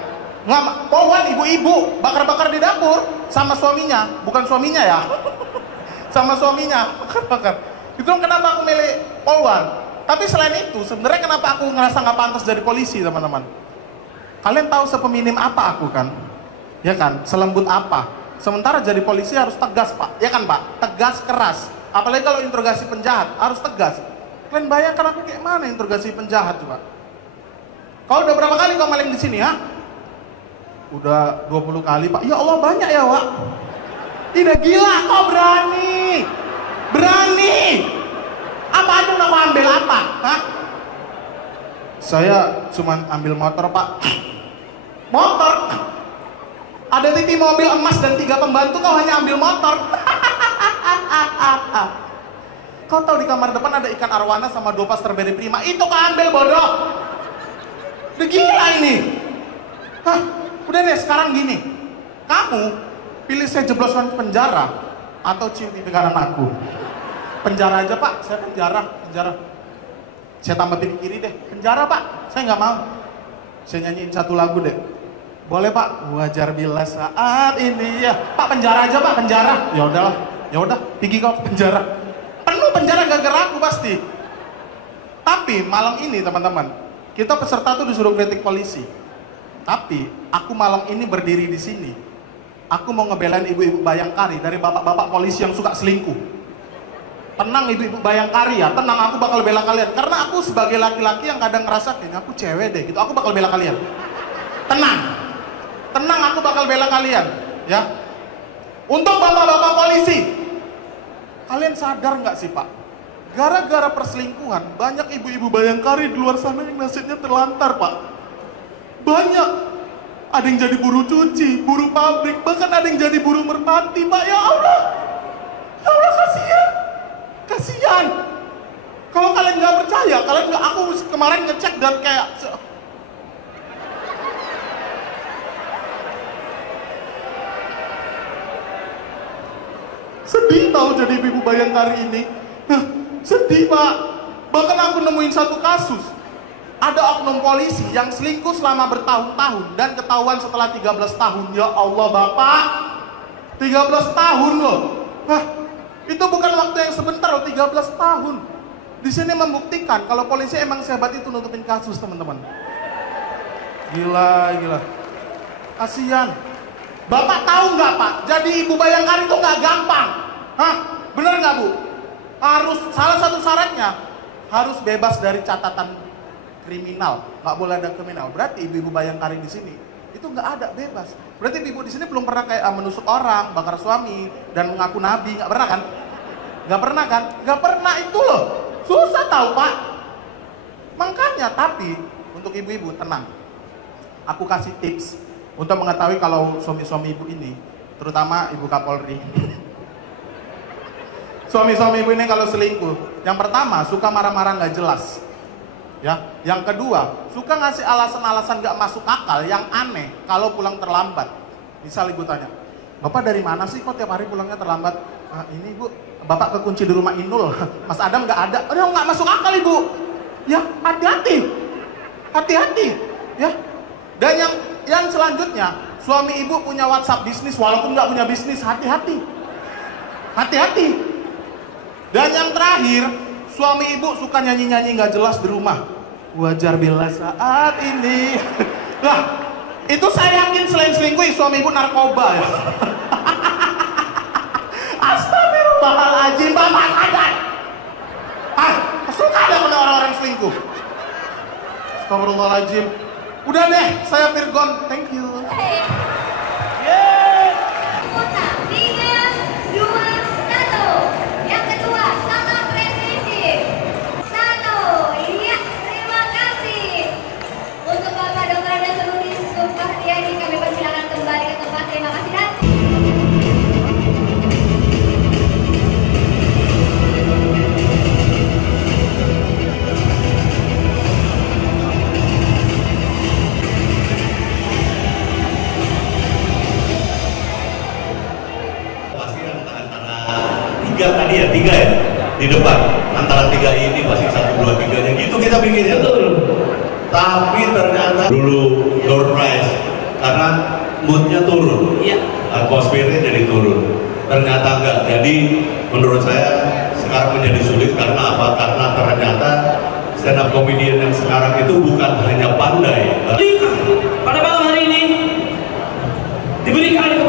Nggak, Polwan ibu-ibu bakar-bakar di dapur sama suaminya, bukan suaminya ya, sama suaminya bakar-bakar. Itu kenapa aku milih Polwan. Tapi selain itu, sebenarnya kenapa aku ngerasa nggak pantas jadi polisi, teman-teman? Kalian tahu sepeminim apa aku kan? Ya kan? Selembut apa? Sementara jadi polisi harus tegas, Pak. Ya kan, Pak? Tegas, keras. Apalagi kalau interogasi penjahat, harus tegas. Kalian bayangkan aku kayak mana interogasi penjahat coba? Kau udah berapa kali kau maling di sini, ha? Udah 20 kali, Pak. Ya Allah, banyak ya, Pak. Tidak gila, kau berani. Berani. Apa aja udah mau ambil apa? Hah? Saya cuma ambil motor, Pak. Motor? Ada TV mobil emas dan 3 pembantu, kau hanya ambil motor. Kau tahu di kamar depan ada ikan arwana sama 2 pas strawberry prima. Itu kau ambil, bodoh. Udah gila ini. Hah? Udah deh, sekarang gini. Kamu pilih saya jebloskan ke penjara atau cium pipi kanan aku? Penjara aja, Pak. Saya penjara. Saya tambah pipi kiri deh. Penjara, Pak. Saya nggak mau. Saya nyanyiin satu lagu deh. Boleh, Pak? Wajar bila saat ini ya. Pak, penjara aja, Pak, penjara. Ya udahlah. Ya udah, pergi kau ke penjara. Penuh penjara gara-gara aku pasti. Tapi malam ini, teman-teman, kita peserta tuh disuruh kritik polisi. Tapi aku malam ini berdiri di sini. Aku mau ngebelain ibu-ibu Bayangkari dari bapak-bapak polisi yang suka selingkuh. Tenang ibu-ibu Bayangkari ya, tenang, aku bakal bela kalian. Karena aku sebagai laki-laki yang kadang ngerasa kayaknya aku cewek deh gitu, aku bakal bela kalian. Tenang, aku bakal bela kalian, ya. Untuk bapak-bapak polisi, kalian sadar nggak sih, Pak? Gara-gara perselingkuhan, banyak ibu-ibu Bayangkari di luar sana yang nasibnya terlantar, Pak. Banyak. Ada yang jadi buruh cuci, buruh pabrik, bahkan ada yang jadi buruh merpati, Pak. Ya Allah. Ya Allah, kasihan. Kalau kalian nggak percaya, kalian nggak, aku kemarin ngecek dan kayak sedih tahu jadi ibu Bayangkari ini. Sedih, Pak. Bahkan aku nemuin satu kasus. Ada oknum polisi yang selingkuh selama bertahun-tahun dan ketahuan setelah 13 tahun. Ya Allah, Bapak. 13 tahun loh. Itu bukan waktu yang sebentar loh, 13 tahun. Di sini membuktikan kalau polisi emang sehebat itu nutupin kasus, teman-teman. Gila. Kasihan. Bapak tahu nggak, Pak? Jadi ibu Bayangkari itu nggak gampang. Bener nggak, Bu? Harus, salah satu syaratnya harus bebas dari catatan kriminal. Nggak boleh ada kriminal. Berarti ibu-ibu Bayangkari di sini itu nggak ada, bebas. Berarti ibu di sini belum pernah kayak menusuk orang, bakar suami, dan mengaku nabi. Nggak pernah kan? Nggak pernah itu loh. Susah tahu, Pak. Makanya, tapi untuk ibu-ibu tenang. Aku kasih tips untuk mengetahui kalau suami-suami ibu ini, terutama ibu Kapolri. Suami-suami ibu ini kalau selingkuh, yang pertama suka marah-marah nggak jelas. Ya, yang kedua suka ngasih alasan-alasan nggak masuk akal yang aneh kalau pulang terlambat. Misal ibu tanya, Bapak dari mana sih kok tiap hari pulangnya terlambat? Ini Ibu, Bapak kekunci di rumah Inul, Mas Adam nggak ada. Oh, nggak masuk akal, Ibu. Ya, hati-hati, ya. Dan yang selanjutnya, suami ibu punya WhatsApp bisnis walaupun nggak punya bisnis, hati-hati. Dan yang terakhir, suami ibu suka nyanyi-nyanyi nggak jelas di rumah. Wajar bila saat ini. Lah, itu saya yakin selain selingkuh, suami ibu narkoba ya. Astagfirullahaladzim, Bapak sadar. Suka ada pada orang-orang selingkuh. Astagfirullahaladzim. Udah deh, saya Virgon. Thank you. tadi ya, 3 ya di depan, antara 3 ini pasti 1, 2, 3 nya gitu kita pikirnya tuh. Tapi ternyata dulu door prize karena moodnya turun, atmosfernya jadi turun. Ternyata enggak. Jadi menurut saya sekarang menjadi sulit karena apa? Karena ternyata stand up comedian yang sekarang itu bukan hanya pandai. Pada malam hari ini diberikan